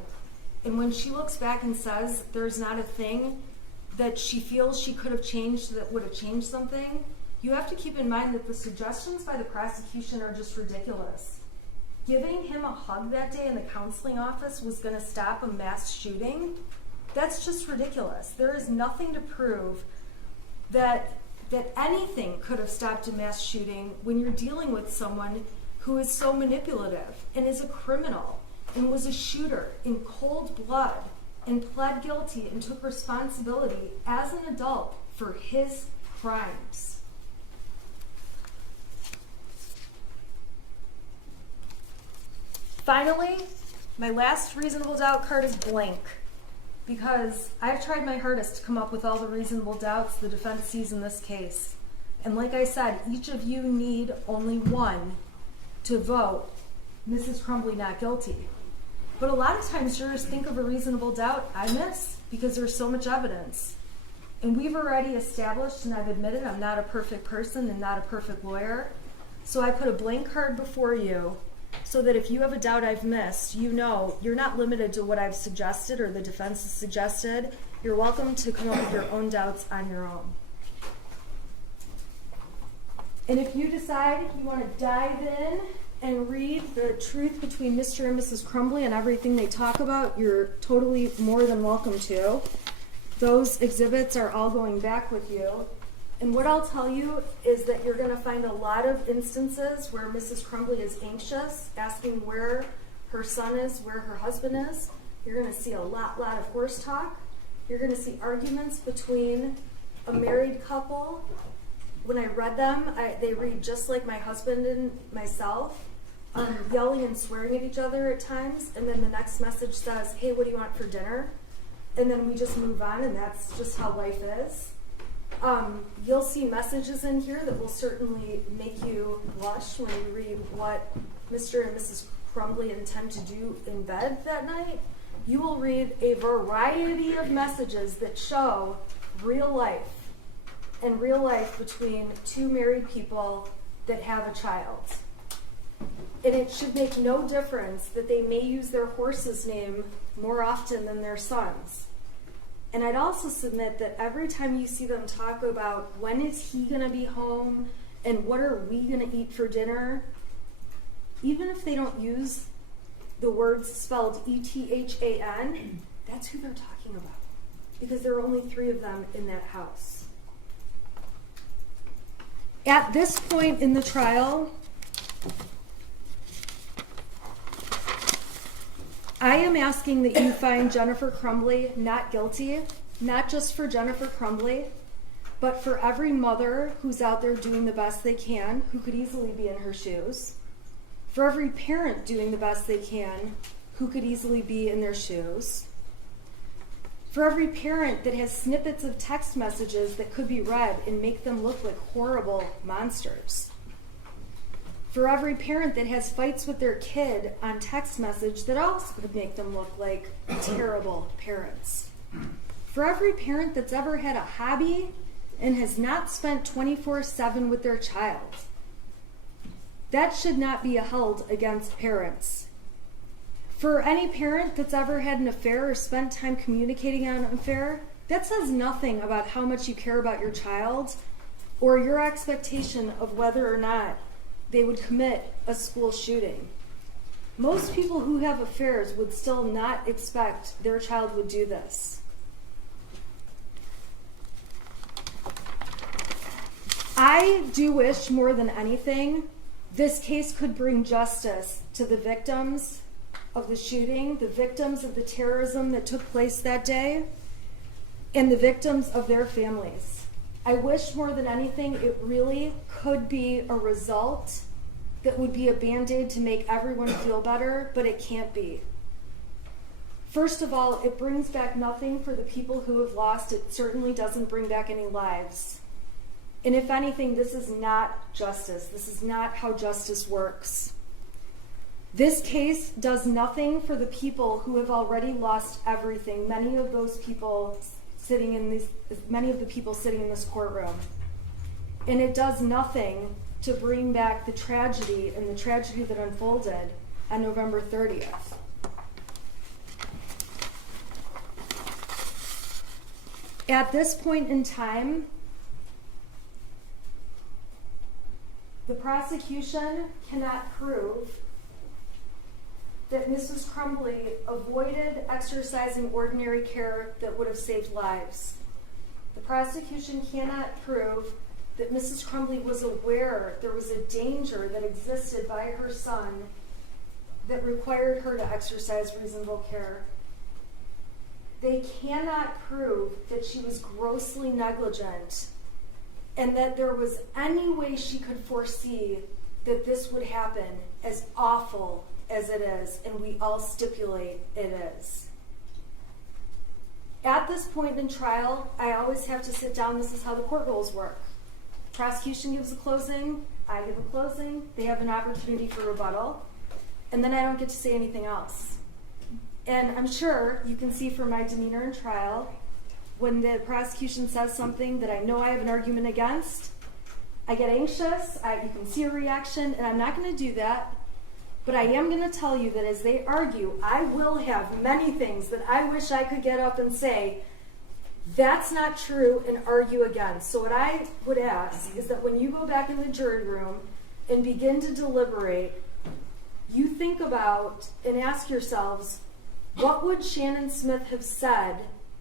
And when she looks back and says there's not a thing that she feels she could have changed that would have changed something, you have to keep in mind that the suggestions by the prosecution are just ridiculous. Giving him a hug that day in the counseling office was going to stop a mass shooting? That's just ridiculous. There is nothing to prove that anything could have stopped a mass shooting when you're dealing with someone who is so manipulative and is a criminal and was a shooter in cold blood and pled guilty and took responsibility as an adult for his crimes. Finally, my last reasonable doubt card is blank, because I've tried my hardest to come up with all the reasonable doubts the defense sees in this case. And like I said, each of you need only one to vote Mrs. Crumbley not guilty. But a lot of times jurors think of a reasonable doubt I miss because there's so much evidence. And we've already established, and I've admitted I'm not a perfect person and not a perfect lawyer, so I put a blank card before you so that if you have a doubt I've missed, you know you're not limited to what I've suggested or the defense has suggested. You're welcome to come up with your own doubts on your own. And if you decide you want to dive in and read the truth between Mr. and Mrs. Crumbley and everything they talk about, you're totally more than welcome to. Those exhibits are all going back with you. And what I'll tell you is that you're going to find a lot of instances where Mrs. Crumbley is anxious, asking where her son is, where her husband is. You're going to see a lot of horse talk. You're going to see arguments between a married couple. When I read them, they read just like my husband and myself, yelling and swearing at each other at times. And then the next message says, hey, what do you want for dinner? And then we just move on, and that's just how life is. You'll see messages in here that will certainly make you blush when you read what Mr. and Mrs. Crumbley intend to do in bed that night. You will read a variety of messages that show real life, and real life between two married people that have a child. And it should make no difference that they may use their horse's name more often than their son's. And I'd also submit that every time you see them talk about when is he going to be home and what are we going to eat for dinner, even if they don't use the words spelled E-T-H-A-N, that's who they're talking about, because there are only 3 of them in that house. At this point in the trial, I am asking that you find Jennifer Crumbley not guilty, not just for Jennifer Crumbley, but for every mother who's out there doing the best they can, who could easily be in her shoes, for every parent doing the best they can, who could easily be in their shoes, for every parent that has snippets of text messages that could be read and make them look like horrible monsters, for every parent that has fights with their kid on text message that also could make them look like terrible parents, for every parent that's ever had a hobby and has not spent 24/7 with their child. That should not be held against parents. For any parent that's ever had an affair or spent time communicating on an affair, that says nothing about how much you care about your child or your expectation of whether or not they would commit a school shooting. Most people who have affairs would still not expect their child would do this. I do wish more than anything this case could bring justice to the victims of the shooting, the victims of the terrorism that took place that day, and the victims of their families. I wish more than anything it really could be a result that would be a Band-Aid to make everyone feel better, but it can't be. First of all, it brings back nothing for the people who have lost. It certainly doesn't bring back any lives. And if anything, this is not justice. This is not how justice works. This case does nothing for the people who have already lost everything. Many of the people sitting in this courtroom. And it does nothing to bring back the tragedy that unfolded on November 30th. At this point in time, the prosecution cannot prove that Mrs. Crumbley avoided exercising ordinary care that would have saved lives. The prosecution cannot prove that Mrs. Crumbley was aware there was a danger that existed by her son that required her to exercise reasonable care. They cannot prove that she was grossly negligent and that there was any way she could foresee that this would happen, as awful as it is, and we all stipulate it is. At this point in trial, I always have to sit down. This is how the court rules work. Prosecution gives a closing, I give a closing, they have an opportunity for rebuttal, and then I don't get to say anything else. And I'm sure you can see from my demeanor in trial, when the prosecution says something that I know I have an argument against, I get anxious, you can see a reaction, and I'm not going to do that. But I am going to tell you that as they argue, I will have many things that I wish I could get up and say, that's not true, and argue against. So what I would ask is that when you go back in the jury room and begin to deliberate, you think about and ask yourselves, what would Shannon Smith have said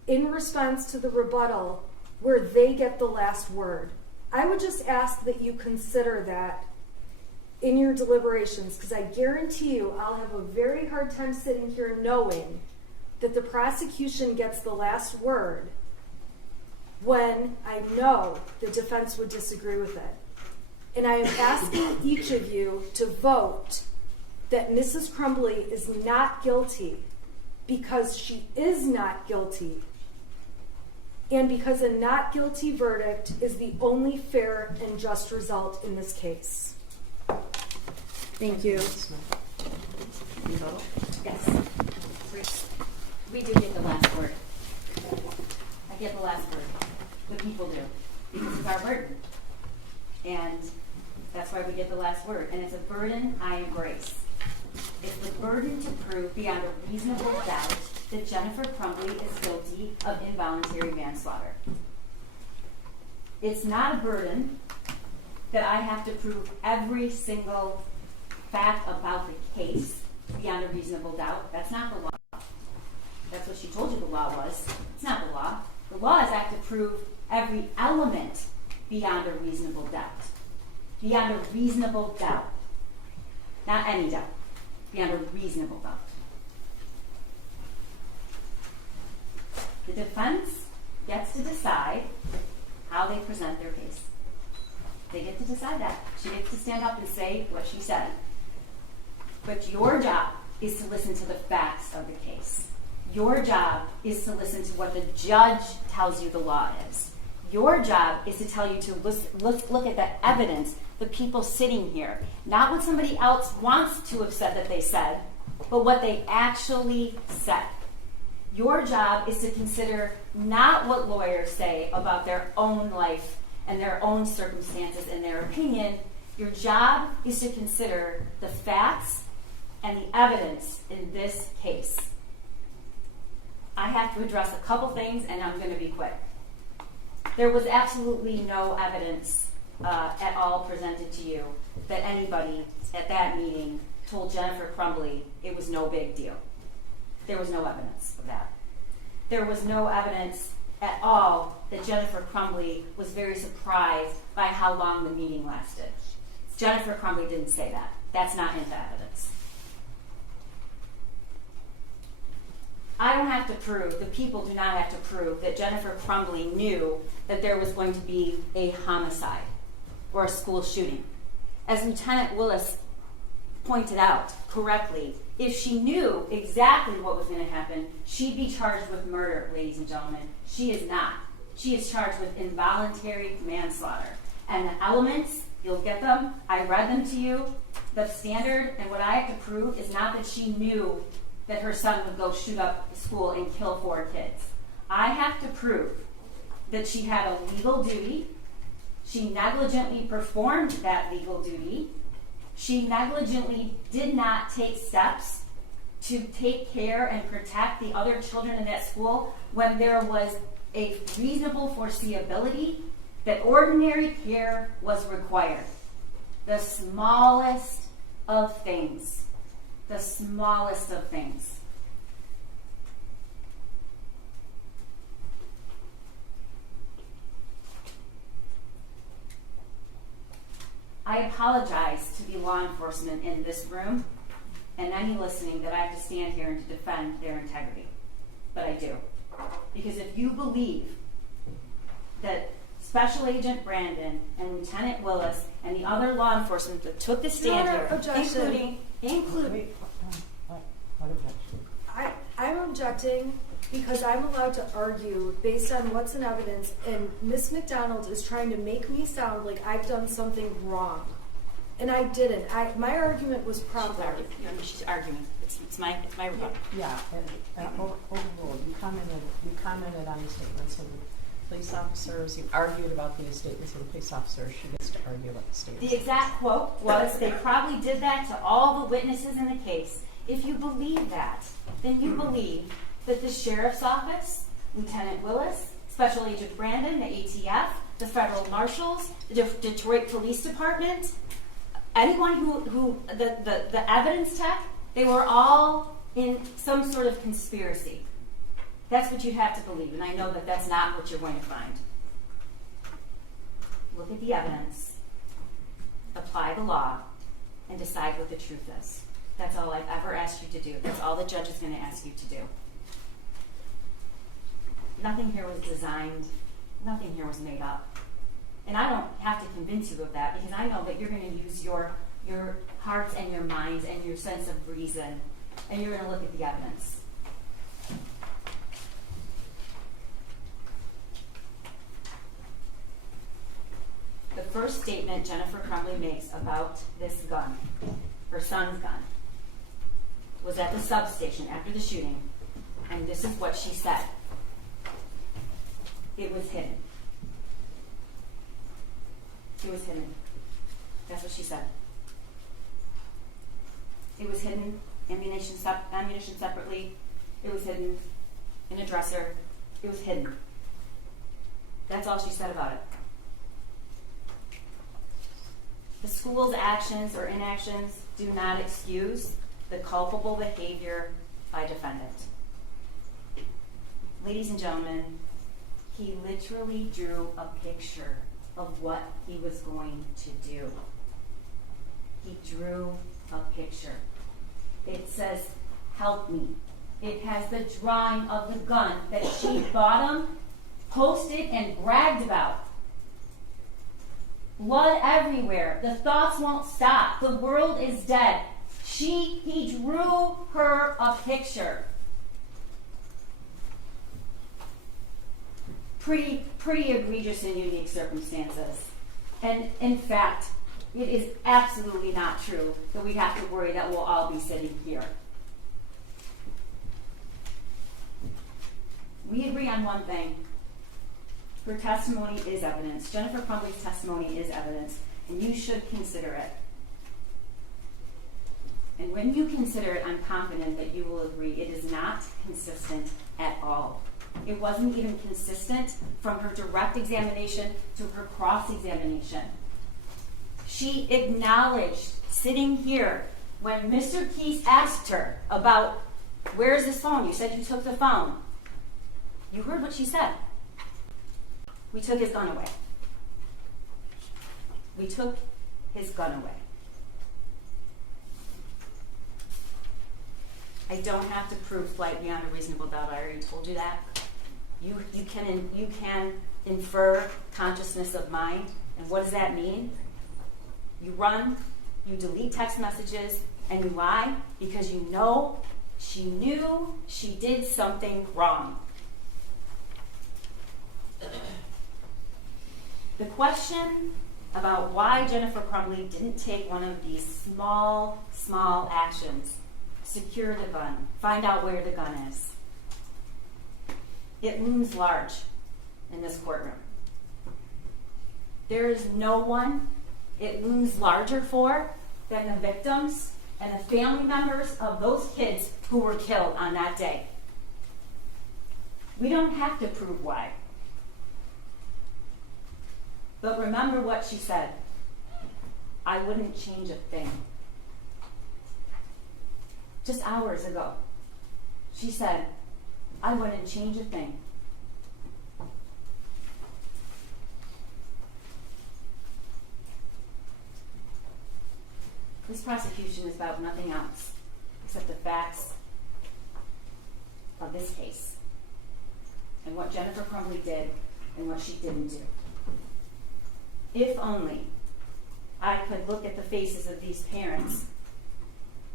in response to the rebuttal where they get the last word? I would just ask that you consider that in your deliberations, because I guarantee you I'll have a very hard time sitting here knowing that the prosecution gets the last word when I know the defense would disagree with it. And I am asking each of you to vote that Mrs. Crumbley is not guilty because she is not guilty, and because a not guilty verdict is the only fair and just result in this case. Thank you. Yes. We do get the last word. I get the last word. The people do. Because it's our burden. And that's why we get the last word. And it's a burden I embrace. It's the burden to prove beyond a reasonable doubt that Jennifer Crumbley is guilty of involuntary manslaughter. It's not a burden that I have to prove every single fact about the case beyond a reasonable doubt, that's not the law. That's what she told you the law was. It's not the law. The law is I have to prove every element beyond a reasonable doubt. Beyond a reasonable doubt. Not any doubt. Beyond a reasonable doubt. The defense gets to decide how they present their case. They get to decide that. She gets to stand up and say what she said. But your job is to listen to the facts of the case. Your job is to listen to what the judge tells you the law is. Your job is to tell you to look at the evidence, the people sitting here. Not what somebody else wants to have said that they said, but what they actually said. Your job is to consider not what lawyers say about their own life and their own circumstances and their opinion. Your job is to consider the facts and the evidence in this case. I have to address a couple things, and I'm going to be quick. There was absolutely no evidence at all presented to you that anybody at that meeting told Jennifer Crumbley it was no big deal. There was no evidence of that. There was no evidence at all that Jennifer Crumbley was very surprised by how long the meeting lasted. Jennifer Crumbley didn't say that. That's not into evidence. I don't have to prove, the people do not have to prove that Jennifer Crumbley knew that there was going to be a homicide or a school shooting. As Lieutenant Willis pointed out correctly, if she knew exactly what was going to happen, she'd be charged with murder, ladies and gentlemen. She is not. She is charged with involuntary manslaughter. And the elements, you'll get them. I read them to you. The standard and what I have to prove is not that she knew that her son would go shoot up the school and kill 4 kids. I have to prove that she had a legal duty. She negligently performed that legal duty. She negligently did not take steps to take care and protect the other children in that school when there was a reasonable foreseeability that ordinary care was required. The smallest of things. The smallest of things. I apologize to the law enforcement in this room and any listening that I have to stand here and to defend their integrity. But I do. Because if you believe that Special Agent Brandon and Lieutenant Willis and the other law enforcement that took the stand here, including What objection? I'm objecting because I'm allowed to argue based on what's in evidence, and Miss McDonald is trying to make me sound like I've done something wrong. And I didn't. My argument was proper. She's arguing. It's my rebuttal. Yeah, and overruled. You commented on the statements of the police officers. You argued about the statements of the police officers. She gets to argue about the statements. The exact quote was, they probably did that to all the witnesses in the case. If you believe that, then you believe that the Sheriff's Office, Lieutenant Willis, Special Agent Brandon, the ATF, the Federal Marshals, the Detroit Police Department, anyone who the evidence tech, they were all in some sort of conspiracy. That's what you have to believe, and I know that that's not what you're going to find. Look at the evidence, apply the law, and decide what the truth is. That's all I've ever asked you to do. That's all the judge is going to ask you to do. Nothing here was designed. Nothing here was made up. And I don't have to convince you of that, because I know that you're going to use your hearts and your minds and your sense of reason, and you're going to look at the evidence. The first statement Jennifer Crumbley makes about this gun, her son's gun, was at the substation after the shooting, and this is what she said. It was hidden. It was hidden. That's what she said. It was hidden, ammunition separately. It was hidden in a dresser. It was hidden. That's all she said about it. The school's actions or inactions do not excuse the culpable behavior by defendant. Ladies and gentlemen, he literally drew a picture of what he was going to do. He drew a picture. It says, "Help me." It has the drawing of the gun that she bought him, posted, and bragged about. Blood everywhere. The thoughts won't stop. The world is dead. He drew her a picture. Pretty egregious and unique circumstances. And in fact, it is absolutely not true that we have to worry that we'll all be sitting here. We agree on one thing. Her testimony is evidence. Jennifer Crumbley's testimony is evidence, and you should consider it. And when you consider it, I'm confident that you will agree it is not consistent at all. It wasn't even consistent from her direct examination to her cross-examination. She acknowledged, sitting here, when Mr. Keys asked her about, "Where's this phone? You said you took the phone." You heard what she said. "We took his gun away. We took his gun away." I don't have to prove flight beyond a reasonable doubt. I already told you that. You can infer consciousness of mind. And what does that mean? You run, you delete text messages, and you lie because you know she knew she did something wrong. The question about why Jennifer Crumbley didn't take one of these small actions, secure the gun, find out where the gun is, it looms large in this courtroom. There is no one it looms larger for than the victims and the family members of those kids who were killed on that day. We don't have to prove why. But remember what she said. "I wouldn't change a thing." Just hours ago, she said, "I wouldn't change a thing." This prosecution is about nothing else except the facts of this case and what Jennifer Crumbley did and what she didn't do. If only I could look at the faces of these parents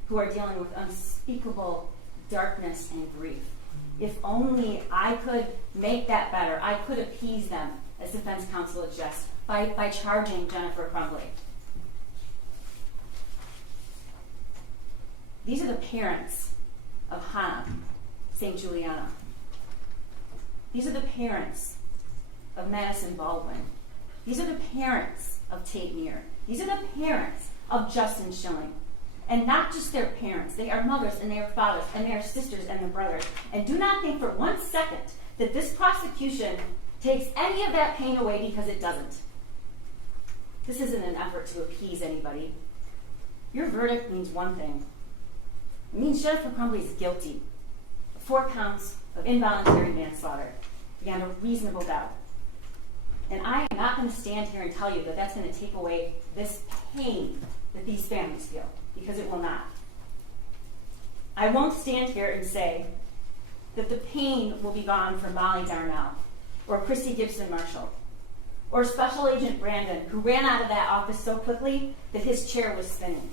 who are dealing with unspeakable darkness and grief. If only I could make that better. I could appease them, as defense counsel suggests, by charging Jennifer Crumbley. These are the parents of Hannah St. Juliana. These are the parents of Madison Baldwin. These are the parents of Tate Neer. These are the parents of Justin Schilling. And not just their parents. They are mothers and they are fathers and they are sisters and their brothers. And do not think for 1 second that this prosecution takes any of that pain away, because it doesn't. This isn't an effort to appease anybody. Your verdict means one thing. It means Jennifer Crumbley is guilty of 4 counts of involuntary manslaughter beyond a reasonable doubt. And I am not going to stand here and tell you that that's going to take away this pain that these families feel, because it will not. I won't stand here and say that the pain will be gone for Molly Darnell, or Christy Gibson Marshall, or Special Agent Brandon, who ran out of that office so quickly that his chair was spinning,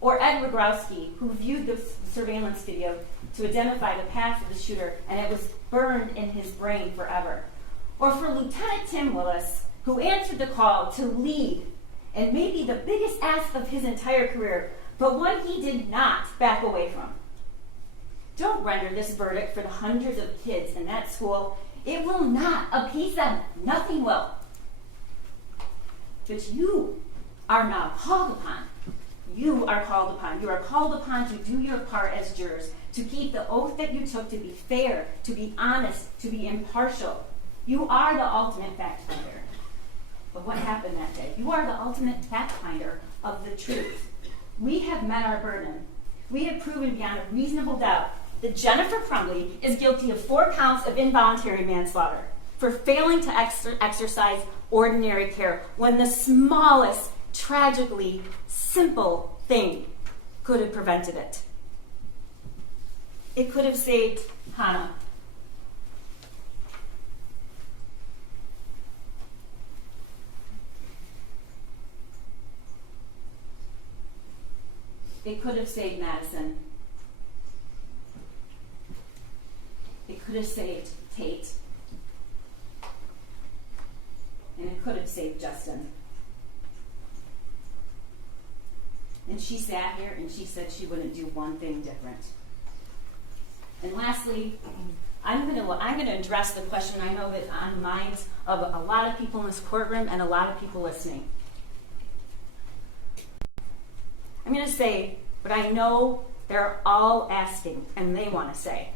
or Ed Rogrowski, who viewed the surveillance video to identify the path of the shooter, and it was burned in his brain forever. Or for Lieutenant Tim Willis, who answered the call to lead, and maybe the biggest ask of his entire career, but one he did not back away from. Don't render this verdict for the hundreds of kids in that school. It will not appease them. Nothing will. But you are now called upon. You are called upon. You are called upon to do your part as jurors, to keep the oath that you took, to be fair, to be honest, to be impartial. You are the ultimate fact finder of what happened that day. You are the ultimate fact finder of the truth. we have met our burden. We have proven beyond a reasonable doubt that Jennifer Crumbley is guilty of 4 counts of involuntary manslaughter for failing to exercise ordinary care when the smallest, tragically simple thing could have prevented it. It could have saved Hannah. It could have saved Madison. It could have saved Tate. And it could have saved Justin. And she sat here and she said she wouldn't do one thing different. And lastly, I'm going to address the question I know that on the minds of a lot of people in this courtroom and a lot of people listening. I'm going to say what I know they're all asking and they want to say.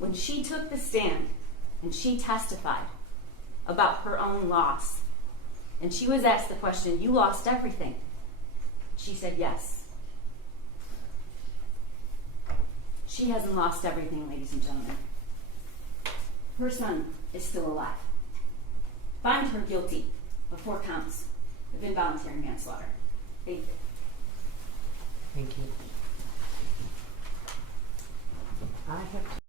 When she took the stand and she testified about her own loss, and she was asked the question, "You lost everything?" She said yes. She hasn't lost everything, ladies and gentlemen. Her son is still alive. Find her guilty of 4 counts of involuntary manslaughter. Thank you. Thank you. I have